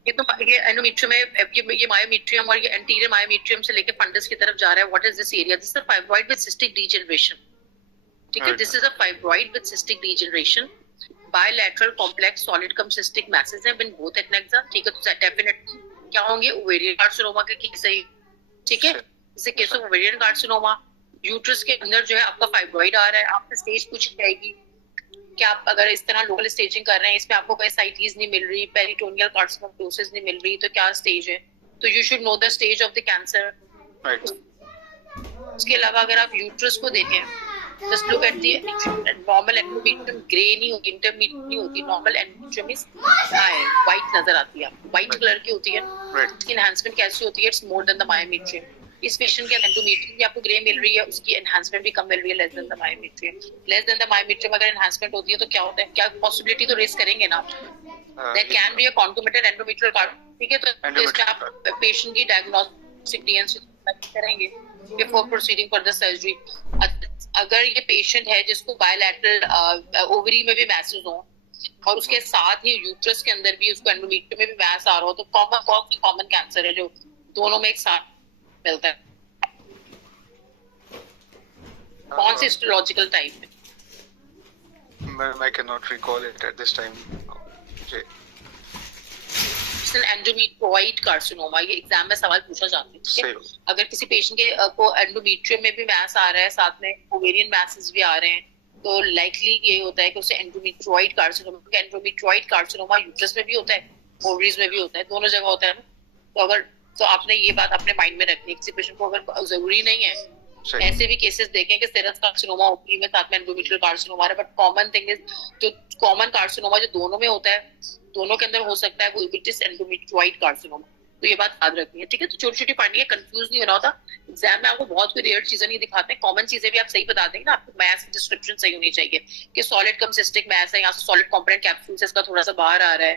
ये endometrium है, ये myometrium और ये anterior myometrium से लेके फंडस की तरफ जा रहा है. What is this area? This is a fibroid with cystic degeneration. ठीक है, this is a fibroid with cystic degeneration. Bilateral complex solid come cystic message हैं इन बोथ एग्जाम. ठीक है, तो डेफिनेटली क्या होंगे? ओवेरियन कार्सिनोमा के केस है. ठीक है, इसे case of ovarian carcinoma. Uterus के अंदर जो है आपका फाइब्रॉइड आ रहा है. आपकी स्टेज पूछी जाएगी कि आप अगर इस तरह लोकल स्टेजिंग कर रहे हैं, इसमें आपको कोई साइटीज नहीं मिल रही, पेरिटोनियल कार्सिनोमटोसिस नहीं मिल रही, तो क्या स्टेज है? तो you should know the stage of the cancer. उसके अलावा अगर आप यूट्रस को देखें, just look at the normal endometrium. Grey नहीं होती, इंटरमीडिएट नहीं होती. नॉर्मल एंडोमेट्रियम इज व्हाइट नजर आती है, व्हाइट कलर की होती है. इसकी एनहांसमेंट कैसी होती है? It's more than the myometrium. इस पेशेंट के एंडोमेट्रियम की आपको ग्रे मिल रही है, उसकी एनहांसमेंट भी कम मिल रही है, less than the myometrium. Less than the myometrium अगर एनहांसमेंट होती है तो क्या होता है? क्या पॉसिबिलिटी तो रेस करेंगे ना, there can be a concomitant endometrial card. ठीक है, तो इसमें आप पेशेंट की डायग्नोस्टिक डीएनसी करेंगे before proceeding for the surgery. अगर ये पेशेंट है जिसको बायलैटरल ओवरी में भी मैसेज हो और उसके साथ ही यूट्रस के अंदर भी उसको एंडोमेट्रियम में भी मैस आ रहा हो, तो कॉमन कैंसर है जो दोनों में एक साथ मिलता है. कौन सी हिस्टोलॉजिकल टाइप है? Ma'am, I cannot recall it at this time. Okay. It's an endometrioid carcinoma. ये एग्जाम में सवाल पूछा जाता है, ठीक है? अगर किसी पेशेंट के को एंडोमेट्रियम में भी मैस आ रहा है, साथ में ओवेरियन मैसेस भी आ रहे हैं, तो लाइकली ये होता है कि उसे एंडोमेट्रॉइड कार्सिनोमा, एंडोमेट्रॉइड कार्सिनोमा यूट्रस में भी होता है, ओवरीज में भी होता है, दोनों जगह होता है ना। तो अगर तो आपने ये बात अपने माइंड में रखनी है, किसी पेशेंट को अगर जरूरी नहीं है, ऐसे भी केसेस देखें कि सेरस कार्सिनोमा ओवरी में साथ में एंडोमेट्रियल कार्सिनोमा है, बट कॉमन थिंग इज जो कॉमन कार्सिनोमा जो दोनों में होता है, दोनों के अंदर हो सकता है, वो इट इज एंडोमेट्रॉइड कार्सिनोमा। तो ये बात याद रखनी है, ठीक है? तो छोटी छोटी पढ़नी है, कंफ्यूज नहीं होना होता। एग्जाम में आपको बहुत कोई रेयर चीजें नहीं दिखाते हैं, कॉमन चीजें भी आप सही बता देंगे ना। आपको मैथ्स की डिस्क्रिप्शन सही होनी चाहिए कि सॉलिड कम सिस्टिक मैथ्स है, यहाँ से सॉलिड कॉम्पोनेंट कैप्सूल से इसका थोड़ा सा बाहर आ रहा है,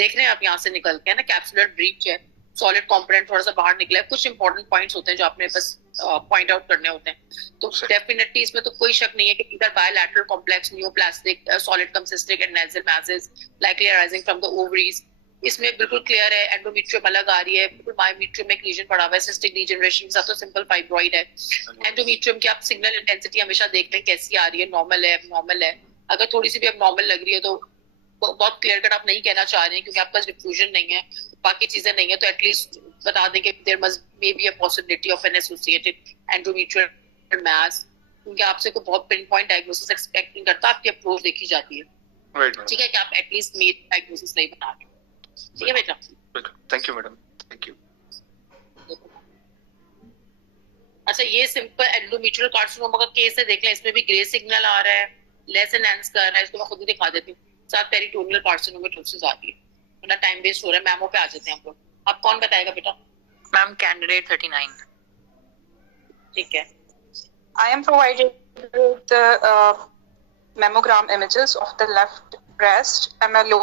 देख रहे हैं आप यहाँ से निकल के, है ना, कैप्सुलर ब्रीच है, सॉलिड कॉम्पोनेंट थोड़ा सा बाहर निकला है, कुछ इंपॉर्टेंट पॉइंट्स होते हैं जो आपने बस पॉइंट आउट करने होते हैं। तो डेफिनेटली इसमें तो कोई शक नहीं है कि इधर bilateral complex neoplastic solid come cystic and nasal message likely arising from the ovaries, इसमें बिल्कुल क्लियर है। एंडोमेट्रियम अलग आ रही है, बिल्कुल मायोमेट्रियम में एक लीजन पड़ा हुआ है, सिस्टिक डीजनरेशन के साथ तो सिंपल फाइब्रॉइड है। एंडोमेट्रियम की आप सिग्नल इंटेंसिटी हमेशा देख लें कैसी आ रही है, नॉर्मल है, एबनॉर्मल है। अगर थोड़ी सी भी एबनॉर्मल लग रही है तो बहुत क्लियर कट आप नहीं कहना चाह रहे हैं क्योंकि आपका डिफ्यूजन नहीं है, बाकी चीजें नहीं है, तो एटलीस्ट बता दें कि there must may be a possibility of an associated endometrial mass, क्योंकि आपसे कोई बहुत पिन पॉइंट डायग्नोसिस एक्सपेक्ट नहीं करता, आपकी अप्रोच देखी जाती है, ठीक है, कि आप एटलीस्ट मेड डायग्नोसिस नहीं बना रहे। ठीक है बेटा, thank you madam, thank you. अच्छा, ये सिंपल एंडोमेट्रियल कार्सिनोमा का केस है, देख लें, इसमें भी ग्रे सिग्नल आ रहा है, लेस एनहांस कर रहा है, इसको मैं खुद ही दिखा देती हूँ, साथ पेरिटोनियल कार्सिनोमेटोसिस आ रही है, वरना टाइम वेस्ट हो रहा है। मैमो पे आ जाते हैं हम लोग। अब कौन बताएगा बेटा? Ma'am candidate 39। ठीक है। I am provided with the mammogram images of the left breast, MLO,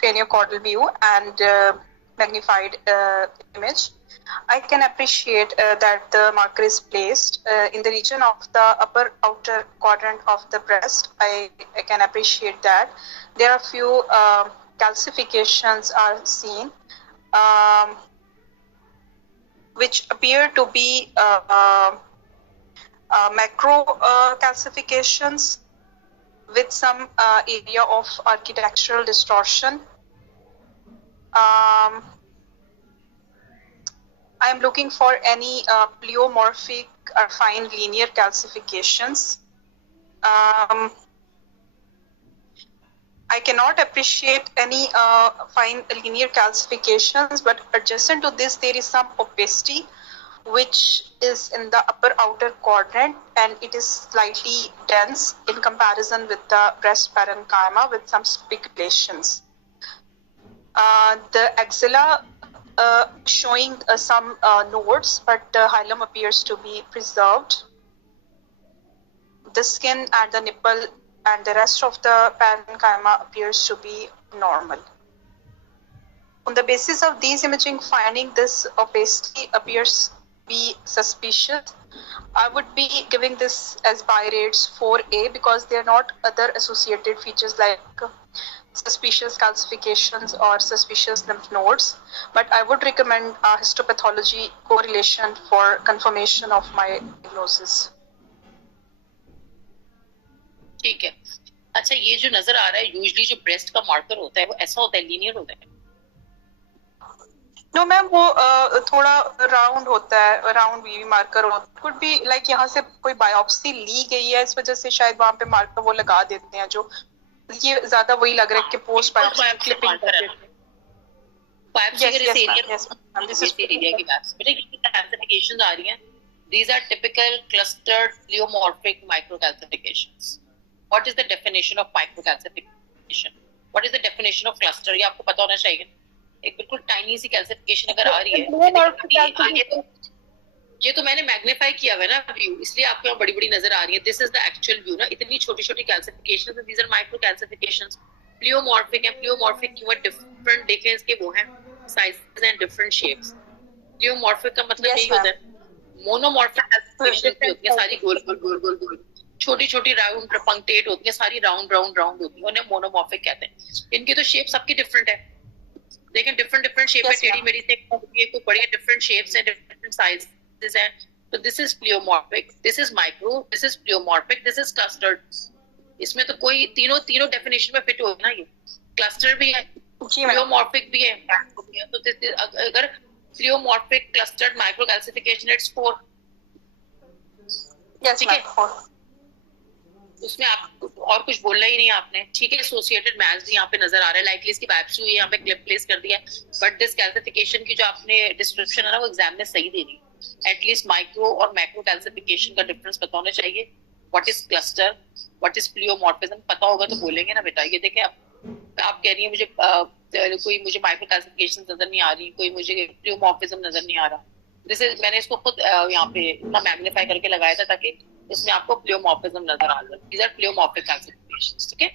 craniocaudal view, and magnified image. I can appreciate that the marker is placed in the region of the upper outer quadrant of the breast. I can appreciate that. There are few calcifications are seen, which appear to be macro calcifications with some area of architectural distortion. I am looking for any pleomorphic or fine linear calcifications. I cannot appreciate any fine linear calcifications, but adjacent to this there is some opacity which is in the upper outer quadrant, and it is slightly dense in comparison with the breast parenchyma with some spiculations. The axilla showing some nodes, but the hilum appears to be preserved. The skin and the nipple and the rest of the parenchyma appears to be normal. On the basis of these imaging findings, this opacity appears be suspicious. I would be giving this as BI-RADS 4A because there are not other associated features like suspicious calcifications or suspicious lymph nodes, but I would recommend histopathology correlation for confirmation of my diagnosis. ठीक है। अच्छा, ये जो नजर आ रहा है usually जो ब्रेस्ट का मार्कर होता है वो ऐसा होता है, लीनियर होता है? नो मैम, वो थोड़ा राउंड होता है, राउंड वीवी मार्कर होता है। कुड बी लाइक यहाँ से कोई बायोप्सी ली गई है, इस वजह से शायद वहाँ पे मार्कर वो लगा देते हैं, जो ये ज्यादा वही लग रहा है कि पोस्ट बायोप्सी क्लिपिंग कर देते हैं। बायोप्सी के इस एरिया की बात बेटा, कितनी कैल्सिफिकेशंस आ रही हैं? These are typical clustered pleomorphic microcalcifications. What is the definition of microcalcification? What is the definition of cluster? ये आपको पता होना चाहिए। एक बिल्कुल टाइनी सी कैल्सिफिकेशन अगर आ रही है, ये तो मैंने मैग्नीफाई किया हुआ है ना व्यू, इसलिए आपको यहाँ बड़ी बड़ी नजर आ रही है। This is the actual view ना, इतनी छोटी छोटी calcifications, these are microcalcifications. Pleomorphic है, प्लियोमॉर्फिक क्यों है? डिफरेंट देखें इसके वो हैं sizes and different shapes. Pleomorphic का मतलब यही होता है। मोनोमॉर्फिक कैल्सिफिकेशंस भी होती है, सारी गोल गोल गोल गोल गोल, छोटी छोटी राउंड पंक्टेट होती है, सारी राउंड राउंड राउंड होती है, उन्हें मोनोमॉर्फिक कहते हैं। इनकी तो शेप सबकी डिफरेंट है, देखें डिफरेंट डिफरेंट शेप है, टेढ़ी मेढ़ी से कोई बड़ी डिफरेंट शेप्स हैं, डिफरेंट साइजेस हैं, So this is pleomorphic, this is micro, this is pleomorphic, this is clustered. इसमें तो कोई तीनों डेफिनेशन में फिट होगा ना, ये क्लस्टर भी है, प्लियोमॉर्फिक भी है, तो अगर pleomorphic, clustered, micro calcification, it's 4. ठीक है, उसमें आप और कुछ बोलना ही नहीं आपने. ठीक है, एसोसिएटेड मैच भी यहाँ पे नजर आ रहा है, लाइकली इसकी बायोप्सी हुई है, यहाँ पे क्लिप प्लेस कर दिया, बट दिस कैल्सिफिकेशन की जो आपने डिस्क्रिप्शन है ना वो एग्जाम में सही दे दी. एटलीस्ट माइक्रो और मैक्रो कैल्सिफिकेशन का डिफरेंस पता होना चाहिए. What is cluster, what is प्लियोमॉर्फिज्म पता होगा तो बोलेंगे ना बेटा. ये देखें आप कह रही है मुझे कोई मुझे माइक्रो क्लासिफिकेशन नजर नहीं आ रही, कोई मुझे प्लियोमॉर्फिज्म नजर नहीं आ रहा. दिस इज, मैंने इसको खुद यहाँ पे इतना मैग्नीफाई करके लगाया था ताकि इसमें आपको प्लियोमॉर्फिज्म नजर आ जाए. These are pleomorphic classifications. ठीक है,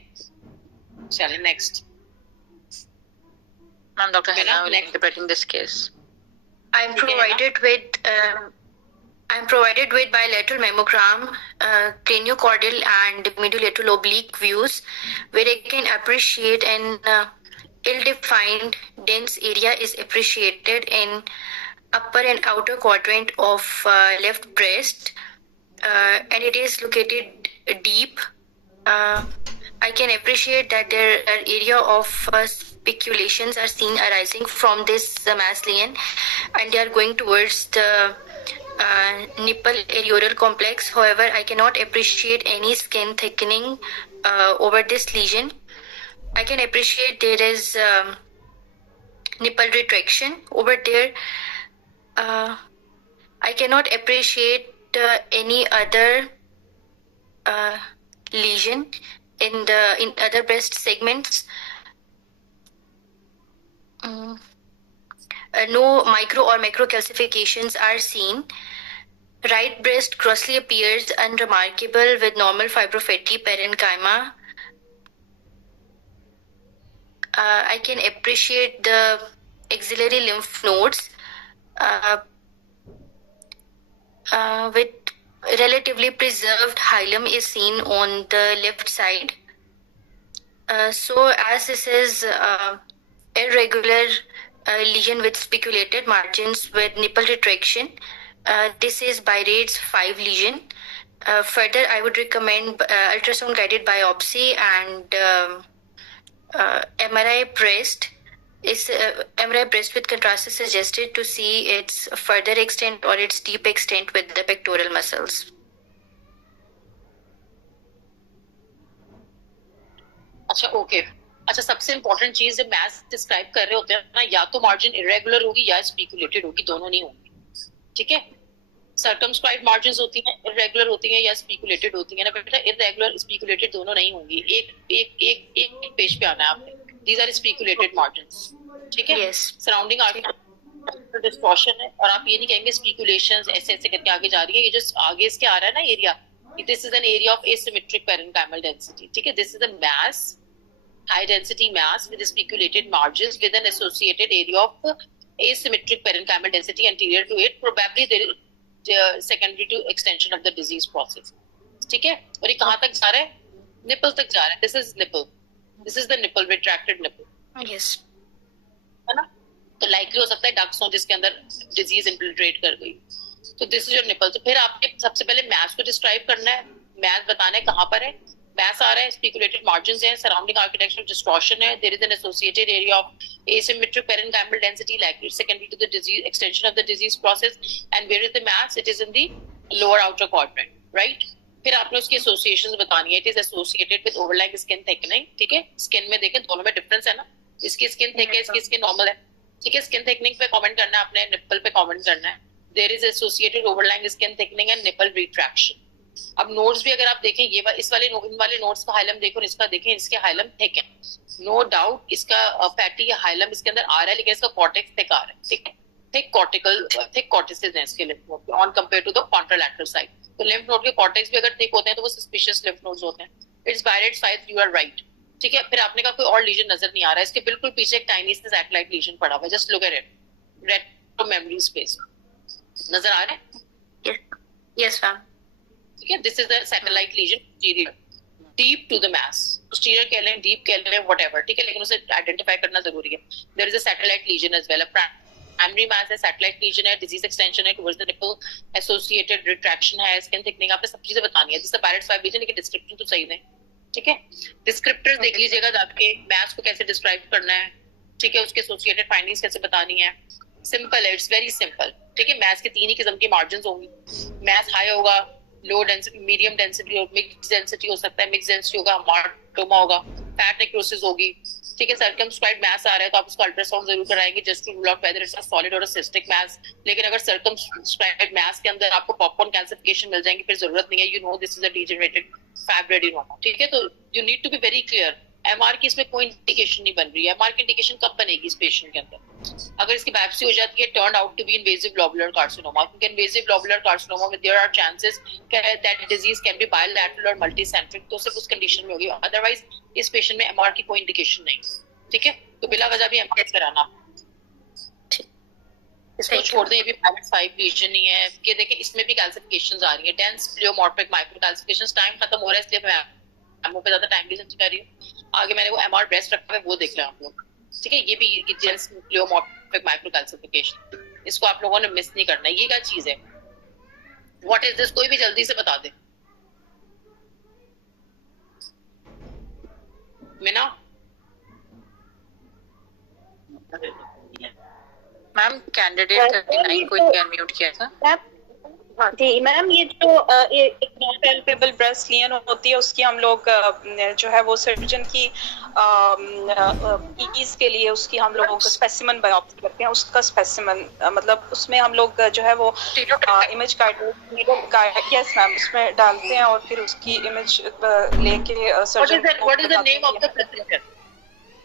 चलिए next. Ma'am, Dr. Hina will be interpreting this case. I'm provided with bilateral mammogram, craniocaudal and mediolateral oblique views, where I can appreciate an ill-defined dense area is appreciated in upper and outer quadrant of left breast, and it is located deep. I can appreciate that there are area of speculations are seen arising from this mass lesion, and they are going towards the nipple areolar complex. However, I cannot appreciate any skin thickening over this lesion. I can appreciate there is nipple retraction over there. I cannot appreciate any other lesion in other breast segments. No micro or macro calcifications are seen. Right breast grossly appears unremarkable with normal fibrofatty parenchyma. I can appreciate the axillary lymph nodes with relatively preserved hilum is seen on the left side. So as this is irregular lesion with speculated margins with nipple retraction, this is Byrade's 5 lesion. Further, I would recommend ultrasound guided biopsy and MRI breast. MRI breast with contrast is suggested to see its further extent or its deep extent with the pectoral muscles. अच्छा, okay. अच्छा, सबसे important चीज जब math describe कर रहे होते हैं ना, या तो मार्जिन इरेगुलर होगी या स्पेकुलेटेड होगी, दोनों नहीं होंगी. ठीक है, सर्कमस्क्राइब्ड मार्जिन्स होती हैं, इरेगुलर होती हैं या स्पेकुलेटेड होती हैं ना बेटा. इरेगुलर स्पेकुलेटेड दोनों नहीं होंगी. एक पेज पे आना है आपने. These are speculated margins. ठीक है, yes. Surrounding artificial distortion है, और आप ये नहीं कहेंगे speculations ऐसे करके आगे जा रही है. ये जो आगे इसके आ रहा है ना area, this is an area of asymmetric parenchymal density. ठीक है, this is a mass, high density mass with speculated margins with an associated area of asymmetric parenchymal density anterior to it. Probably there is secondary to extension of the disease process. ठीक है, और ये कहाँ तक जा रहा है? Nipple तक जा रहा है. This is nipple. This is the nipple, retracted nipple. Yes. है ना? तो likely हो सकता है ducts हो जिसके अंदर disease infiltrate कर गई. तो this is your nipple. तो फिर आपने सबसे पहले mass को describe करना है. Mass बताना है कहाँ पर है. Mass आ रहा है, speculated margins हैं, surrounding architectural distortion है. There is an associated area of asymmetric parenchymal density, likely secondary to the disease extension of the disease process. And where is the mass? It is in the lower outer quadrant, right? फिर आपने उसकी associations बतानी है. It is associated with overlying skin thickening. ठीक है, skin में देखें दोनों में डिफरेंस है ना. इसकी स्किन थिक है, इसकी स्किन नॉर्मल है. ठीक है, स्किन थिकनिंग पे कमेंट करना है आपने, निप्पल पे कमेंट करना है. There is associated overlying skin thickening and nipple retraction. अब नोड्स भी अगर आप देखें, ये इन वाले नोड्स का हाइलम देखो, इसका देखें, इसके हाइलम थिक है. नो डाउट इसका फैटी हाइलम इसके अंदर आ रहा है, लेकिन इसका कॉर्टेक्स थिक आ रहा है. ठीक है, थिक कॉर्टिसेस हैं इसके lymph node on compare to the contralateral side. तो लिम्फ नोड के कॉर्टेक्स भी अगर थिक होते हैं तो वो सस्पिशियस लिम्फ नोड्स होते हैं. It's Byrade's 5, you are right. ठीक है, फिर आपने कहा कोई और लीजन नजर नहीं आ रहा है. इसके बिल्कुल पीछे एक टाइनी सा सैटेलाइट लीजन पड़ा हुआ है. Just look at it. Retro memory space नजर आ रहा है? Yes ma'am. ठीक है, this is the satellite lesion posterior deep to the mass. Posterior कह लें, डीप कह लें, व्हाटएवर. ठीक है, लेकिन उसे आइडेंटिफाई करना जरूरी है. There is a satellite lesion as well, a primary mass है, सैटेलाइट लीजन है, डिजीज एक्सटेंशन है towards the nipple, associated retraction है, स्किन थिकनिंग, आपने सब चीजें बतानी है। दिस द पैरेट 5 लीजन, लेकिन डिस्क्रिप्शन तो सही दें, ठीक है। डिस्क्रिप्टर्स देख लीजिएगा जाके, मास को कैसे डिस्क्राइब करना है, ठीक है, उसके एसोसिएटेड फाइंडिंग्स कैसे बतानी है। सिंपल है, इट्स वेरी सिंपल, ठीक है। मास के 3 ही किस्म के मार्जिन होंगी, मास हाई होगा, लो डेंसिटी, मीडियम डेंसिटी और मिक्स डेंसिटी हो सकता है, मिक्स डेंसिटी होगा, हार्टोमा होगा, फैट नेक्रोसिस होगी, ठीक है। सर्कमस्क्राइब्ड मास आ रहा है तो आप उसका अल्ट्रासाउंड जरूर कराएंगे just to rule out whether it's a solid or a cystic मास। लेकिन अगर सर्कमस्क्राइब्ड मास के अंदर आपको पॉपकॉर्न कैल्सिफिकेशन मिल जाएंगी, फिर जरूरत नहीं है, you know this is a degenerated fabric adenoma, ठीक है। तो you need to be very clear, MR की इसमें कोई इंडिकेशन नहीं बन रही है। एमआर की इंडिकेशन कब बनेगी इस पेशेंट के अंदर? अगर इसकी बायोप्सी हो जाती है turn out to be invasive globular carcinoma, क्योंकि इन्वेसिव ग्लोबुलर कार्सिनोमा में there are chances that disease can be bilateral or multicentric, तो सिर्फ उस कंडीशन में होगी, अदरवाइज इस पेशेंट में एमआर की कोई इंडिकेशन नहीं, ठीक है। तो बिला वजह भी एमआर कराना, इसको छोड़ दें, ये भी पैरेट 5 लीजन ही है। ये देखें इसमें भी कैल्सिफिकेशंस आ रही है, dense pleomorphic micro calcifications. Time खत्म हो रहा है इसलिए मैं एमओ पे ज्यादा टाइम नहीं कर रही हूँ। आगे मैंने वो एमआर ब्रेस्ट रखा है, वो देख लें आप लोग, ठीक है। ये भी डेंस प्लियोमॉर्फिक माइक्रो कैल्सिफिकेशन, इसको आप लोगों ने मिस नहीं करना। ये क्या चीज है, व्हाट इज दिस, कोई भी जल्दी से बता दे। मीना मैम कैंडिडेट 39 को अनम्यूट किया था। जी मैम, ये जो एक नॉन पैल्पेबल ब्रेस्ट लियन होती है उसकी हम लोग जो है वो सर्जन की ईज के लिए उसकी हम लोगों को स्पेसिमन बायोप्सी करते हैं। उसका स्पेसिमन मतलब उसमें हम लोग जो है वो इमेज गाइड यस मैम उसमें डालते हैं और फिर उसकी इमेज लेके surgeon. What is the name of the procedure?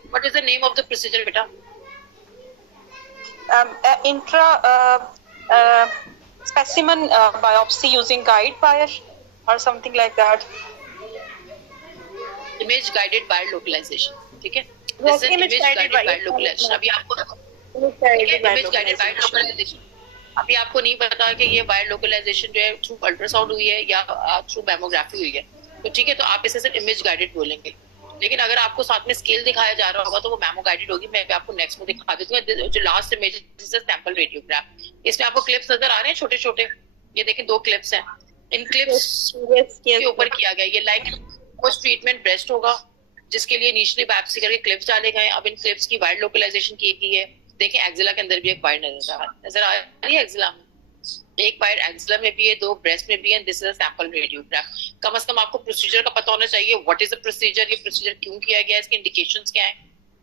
What is the name of the procedure बेटा? Intra specimen biopsy using guide wire or something like that. Image guided wire localization, ठीक है। This is image guided wire localization। अभी आपको image guided wire localization, अभी आपको नहीं पता कि ये वायर लोकलाइजेशन जो है थ्रू अल्ट्रासाउंड हुई है या थ्रू मैमोग्राफी हुई है, तो ठीक है, तो आप इसे सिर्फ इमेज गाइडेड बोलेंगे। लेकिन अगर आपको साथ में स्केल दिखाया जा रहा होगा तो वो मैमो गाइडेड होगी। मैं आपको नेक्स्ट में दिखा देती हूँ। जो last image is a sample radiograph, इसमें आपको क्लिप्स नजर आ रहे हैं छोटे छोटे, ये देखें 2 क्लिप्स हैं। इन क्लिप्स के ऊपर किया गया ये लाइक पोस्ट ट्रीटमेंट ब्रेस्ट होगा जिसके लिए इनिशियली बायोप्सी करके क्लिप्स डाले गए। अब इन क्लिप्स की वायर लोकलाइजेशन की गई है। देखें एक्सिला के अंदर भी एक वायर नजर आ रही है, एक्सिला में एक वायर एक्सिला में भी है, 2 ब्रेस्ट में भी है। This is a sample radiograph. कम से कम आपको प्रोसीजर का पता होना चाहिए, व्हाट इज द प्रोसीजर, ये प्रोसीजर क्यों किया गया, इसके इंडिकेशंस क्या हैं,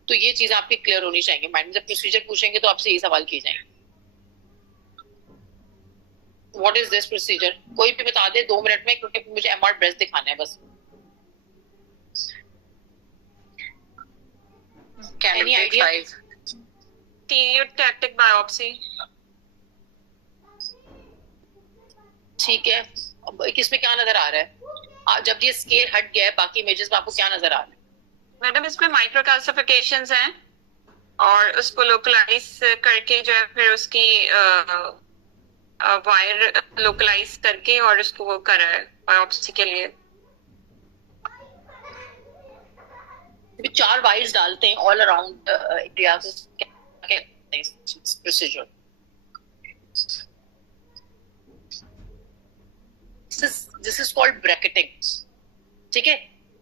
तो ये चीज आपकी क्लियर होनी चाहिए। माइंड में जब प्रोसीजर पूछेंगे तो आपसे ये सवाल किए जाएंगे, व्हाट इज दिस प्रोसीजर। कोई भी बता दे 2 मिनट में, क्योंकि मुझे एमआर ब्रेस्ट दिखाना है बस। Any idea? Stereotactic biopsy. ठीक है, अब इसमें क्या नजर आ रहा है? जब ये स्केल हट गया है बाकी इमेजेस में आपको क्या नजर आ रहा है? मैडम इसमें माइक्रो कैल्सिफिकेशंस हैं और उसको लोकलाइज करके जो है फिर उसकी वायर लोकलाइज करके और उसको वो करा है बायोप्सी के लिए। 4 वायर्स डालते हैं all around area procedure. This is called bracketing, ठीक है।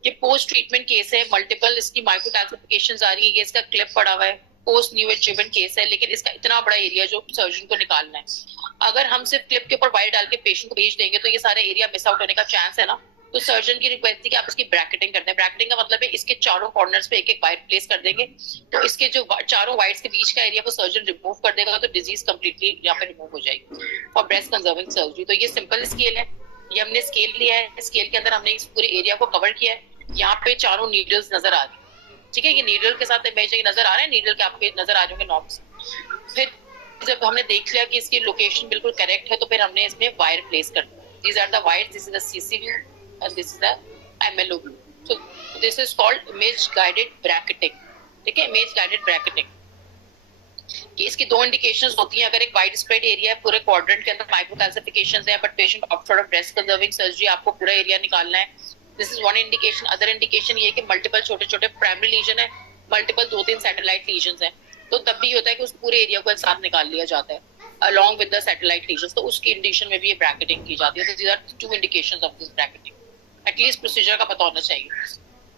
ये पोस्ट ट्रीटमेंट केस है, मल्टीपल इसकी माइक्रो कैल्सिफिकेशंस आ रही है। ये इसका क्लिप पड़ा हुआ है, पोस्ट न्यू एडजुवेंट केस है, लेकिन इसका इतना बड़ा एरिया जो सर्जन को निकालना है। अगर हम सिर्फ क्लिप के ऊपर वायर डाल के पेशेंट को भेज देंगे तो ये सारा एरिया मिस आउट होने का चांस है ना। तो सर्जन की रिक्वेस्ट थी कि आप इसकी ब्रैकेटिंग करते हैं। ब्रैकेटिंग का मतलब है इसके चारों कॉर्नर्स पे एक वायर प्लेस कर देंगे, तो इसके जो चारों वायर्स के बीच का एरिया वो सर्जन रिमूव कर देगा, तो डिजीज कंप्लीटली यहाँ पे रिमूव हो जाएगी फॉर ब्रेस्ट कंजर्विंग सर्जरी। तो ये सिंपल स्केल है, ये हमने स्केल लिया है, स्केल के अंदर हमने इस पूरे एरिया को कवर किया है। यहाँ पे चारों नीडल्स नजर आ रही है, ठीक है। ये नीडल के साथ इमेज नजर आ रहे हैं, नीडल के आपके नजर आ जाएंगे नॉब्स। फिर जब हमने देख लिया कि इसकी लोकेशन बिल्कुल करेक्ट है तो फिर हमने इसमें वायर प्लेस कर दिया। These are the wires, this is the CC view and this is the MLO view. So this is called image guided bracketing, ठीक है। इमेज गाइडेड ब्रैकेटिंग कि इसकी 2 इंडिकेशंस होती हैं। अगर एक वाइड स्प्रेड एरिया है, पूरे क्वाड्रेंट के अंदर माइक्रो कैल्सिफिकेशंस है, but patient opt for breast conserving surgery, आपको पूरा एरिया निकालना है, this is one indication. Other indication ये कि मल्टीपल छोटे छोटे प्राइमरी लीजन है, मल्टीपल 2-3 सैटेलाइट लीजन्स हैं, तो तब भी होता है कि उस पूरे एरिया को एक साथ निकाल लिया जाता है along with the satellite lesions. तो उसकी कंडीशन में भी ये ब्रैकेटिंग की जाती है. तो these are two indications of this bracketing. At least procedure का पता होना चाहिए.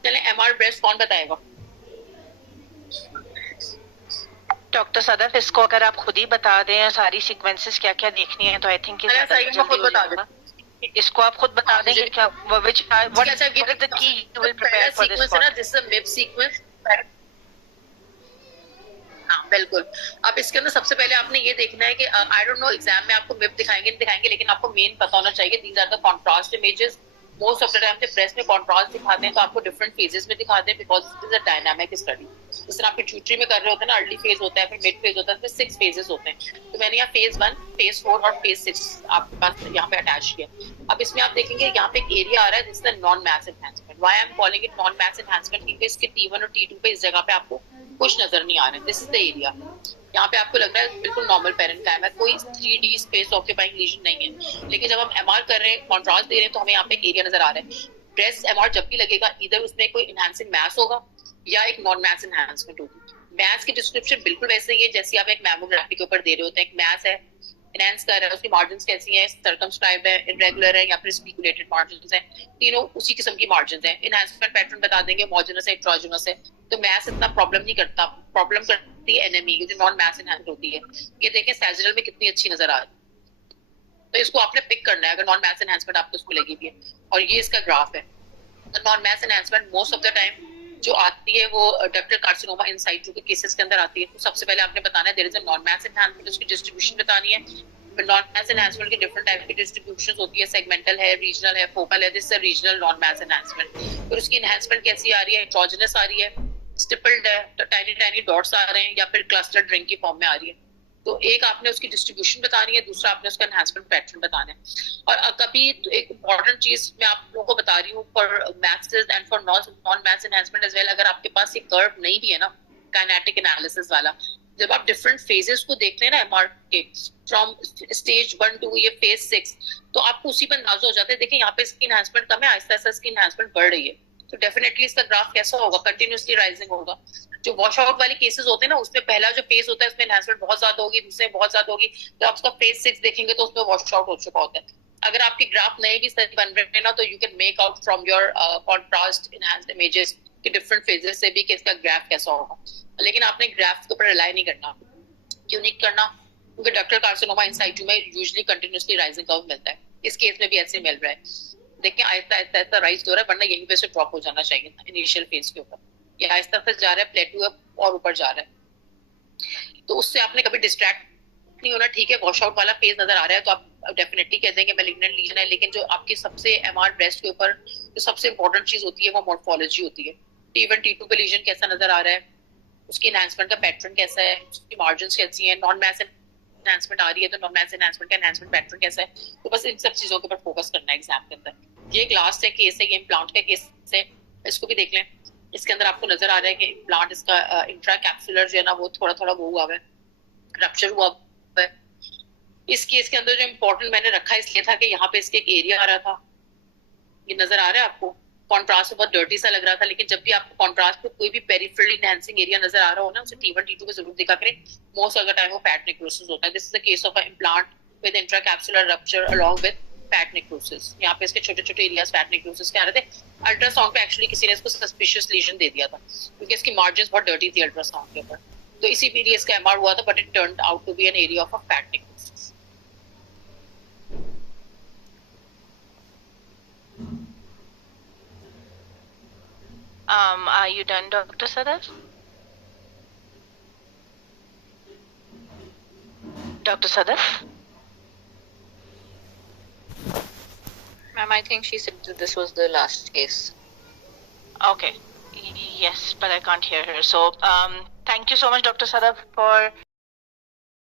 चलें MR ब्रेस्ट कौन बताएगा? डॉक्टर सदफ, इसको अगर आप खुद ही बता दें सारी सीक्वेंसेस क्या क्या देखनी है तो आई थिंक मैं खुद बता दूं. इसको आप खुद बता दें कि क्या which what is the key you will prepare for this part? This is a MIP sequence. हाँ बिल्कुल. अब इसके अंदर सबसे पहले आपने ये देखना है कि आई डोंट नो एग्जाम में आपको MIP दिखाएंगे लेकिन आपको मेन पता होना चाहिए these are the contrast images. Most of the time से ब्रेस्ट में कॉन्ट्रास्ट दिखाते हैं तो आपको डिफरेंट फेजेस में दिखाते हैं because this is a dynamic study. जिस तरह आप ट्यूटरी में कर रहे होते हैं ना, अर्ली फेज होता है, फिर मिड फेज होता है, फिर 6 फेजेस होते हैं. तो मैंने यहाँ फेज 1, फेज 4 और फेज 6 आपके पास यहाँ पे अटैच किया. अब इसमें आप देखेंगे यहाँ पे एक एरिया आ रहा है जिसका non mass enhancement. Why I am calling it non mass enhancement? क्योंकि इसके T1 और T2 पे इस जगह पे आपको कुछ नजर नहीं आ रहा है. This is the area. यहाँ पे आपको लग रहा है बिल्कुल नॉर्मल पेरेन्काइमा है, कोई 3D स्पेस ऑक्यूपाइंग लीजन नहीं है. लेकिन जब हम MR कर रहे हैं, कॉन्ट्रास्ट दे रहे हैं, तो हमें यहाँ पे एक एरिया नजर आ रहा है. ब्रेस्ट MR जब भी लगेगा इधर उसमें कोई इनहैंसिंग मैस होगा या एक नॉन मैस इनहैंसमेंट होगी. मैस की डिस्क्रिप्शन बिल्कुल वैसे ही है जैसे आप एक मैमोग्राफी के ऊपर दे रहे होते हैं. एक मैस है, इनहैंस कर रहा है, उसकी मार्जिन्स कैसी हैं, सर्कमस्क्राइब्ड है, इरेगुलर है या फिर स्पेकुलेटेड मार्जिन्स हैं. तीनों उसी किस्म की मार्जिन्स हैं. इनहैंसमेंट पैटर्न बता देंगे, होमोजेनस है, हेटेरोजेनस है. तो मैस इतना प्रॉब्लम नहीं करता. प्रॉब्लम करती है एनएमई जो नॉन मैस इनहैंस होती है. ये देखें सैजिटल में कितनी अच्छी नजर आ रही है. तो इसको आपने पिक करना है अगर नॉन मैस एनहांसमेंट आपको उसको लगी भी है. और ये इसका ग्राफ है. Non mass enhancement most of the time जो आती है वो डक्टल कार्सिनोमा इन साइटू के केसेस के अंदर आती है. तो सबसे पहले आपने बताना है there is a non mass enhancement, उसकी डिस्ट्रीब्यूशन बतानी है. नॉन मैस एनहांसमेंट की डिफरेंट टाइप की डिस्ट्रीब्यूशंस होती है. सेगमेंटल है, रीजनल है, फोकल है. This is a regional non mass enhancement. फिर उसकी एनहांसमेंट कैसी आ रही है? हेटेरोजेनस आ रही है, स्टिपल्ड है, तो टाइनी टाइनी डॉट्स आ रहे हैं या फिर क्लस्टर्ड रिंग की फॉर्म में आ रही है. तो एक आपने उसकी डिस्ट्रीब्यूशन बतानी है, दूसरा आपने उसका एनहांसमेंट पैटर्न बताना है. और कभी एक इम्पोर्टेंट चीज मैं आप लोगों को बता रही हूँ for mass and for non mass enhancement as well, अगर आपके पास ये कर्व नहीं भी है ना काइनेटिक एनालिसिस वाला, जब आप डिफरेंट फेजेस को देखते हैं ना MR के फ्रॉम स्टेज 1 to ये फेज 6, तो आपको उसी पर अंदाजा हो जाता है. देखिए यहाँ पे इसकी एनहांसमेंट कम है, आहिस्ता आहिस्ता इसकी एनहांसमेंट बढ़ रही है. तो डेफिनेटली इसका ग्राफ कैसा होगा? कंटिन्यूअसली राइजिंग होगा. जो वॉश आउट वाले केसेस होते हैं ना, उसमें पहला जो फेज होता है उसमें एनहांसमेंट बहुत ज्यादा होगी, दूसरे बहुत ज्यादा होगी. जब आप उसका फेज 6 देखेंगे तो उसमें वॉश आउट हो चुका होता है. अगर आपके ग्राफ नए भी सही बन रहे हैं ना, तो you can make out from your contrast enhanced images के डिफरेंट फेजेस से भी कि इसका ग्राफ कैसा होगा. लेकिन आपने ग्राफ के ऊपर रिलाई नहीं करना. क्यों नहीं करना? क्योंकि डक्टल कार्सिनोमा इन साइटू में यूजुअली कंटिन्यूअसली राइजिंग कर्व मिलता है. इस केस में भी ऐसे मिल रहा है. देखिए आहिस्ता आहिस्ता राइज हो रहा है, वरना यहीं पे से ड्रॉप हो जाना चाहिए था इनिशियल फेज के ऊपर. ये आहिस्ता आहिस्ता जा रहा है, प्लेटू और ऊपर जा रहा है. तो उससे आपने कभी डिस्ट्रैक्ट नहीं होना. ठीक है, वॉश आउट वाला फेज नजर आ रहा है तो आप डेफिनेटली कह देंगे मैलिग्नेंट लीजन है. लेकिन जो आपकी सबसे MR ब्रेस्ट के ऊपर जो सबसे इंपॉर्टेंट चीज होती है वो मॉर्फोलॉजी होती है. T1 T2 पे लीजन कैसा नजर आ रहा है, उसकी एनहांसमेंट का पैटर्न कैसा है, उसकी मार्जिन्स कैसी हैं, नॉन मैस एनहांसमेंट आ रही है तो नॉन मैस एनहांसमेंट का एनहांसमेंट पैटर्न कैसा है. तो बस इन सब चीजों के ऊपर फोकस करना है एग्जाम के अंदर. ये एक लास्ट है केस है, ये इम्प्लांट का केस है, इसको भी देख लें. इसके अंदर आपको नजर आ रहा है कि इम्प्लांट इसका इंट्रा कैप्सुलर जो है ना वो थोड़ा थोड़ा वो हुआ है, रप्चर हुआ है. इस केस के अंदर जो इम्पोर्टेंट मैंने रखा इसलिए था कि यहाँ पे इसके एक एरिया आ रहा था, ये नजर आ रहा है आपको. कॉन्ट्रास्ट बहुत डर्टी सा लग रहा था, लेकिन जब भी आपको कॉन्ट्रास्ट पे कोई भी पेरिफेरल एनहांसिंग एरिया नजर आ रहा हो ना, उसे T1 T2 पे जरूर देखा करें. मोस्ट ऑफ द टाइम वो फैट नेक्रोसिस होता है. This is the case of a implant with intracapsular rupture along with fat necrosis. यहाँ पे इसके छोटे छोटे एरियाज फैट नेक्रोसिस के आ रहे थे. अल्ट्रासाउंड पे एक्चुअली किसी ने इसको सस्पिशियस लीजन दे दिया था क्योंकि इसकी मार्जिन्स बहुत डर्टी थी अल्ट्रासाउंड के ऊपर. तो इसी एरिया इसका MR हुआ था, but it turned out to be an area of a fat necrosis. Are you done, Dr. Sadaf? Dr. Sadaf? Ma'am, I think she said that this was the last case. Okay. Yes, but I can't hear her. So, thank you so much, Dr. Sadaf, for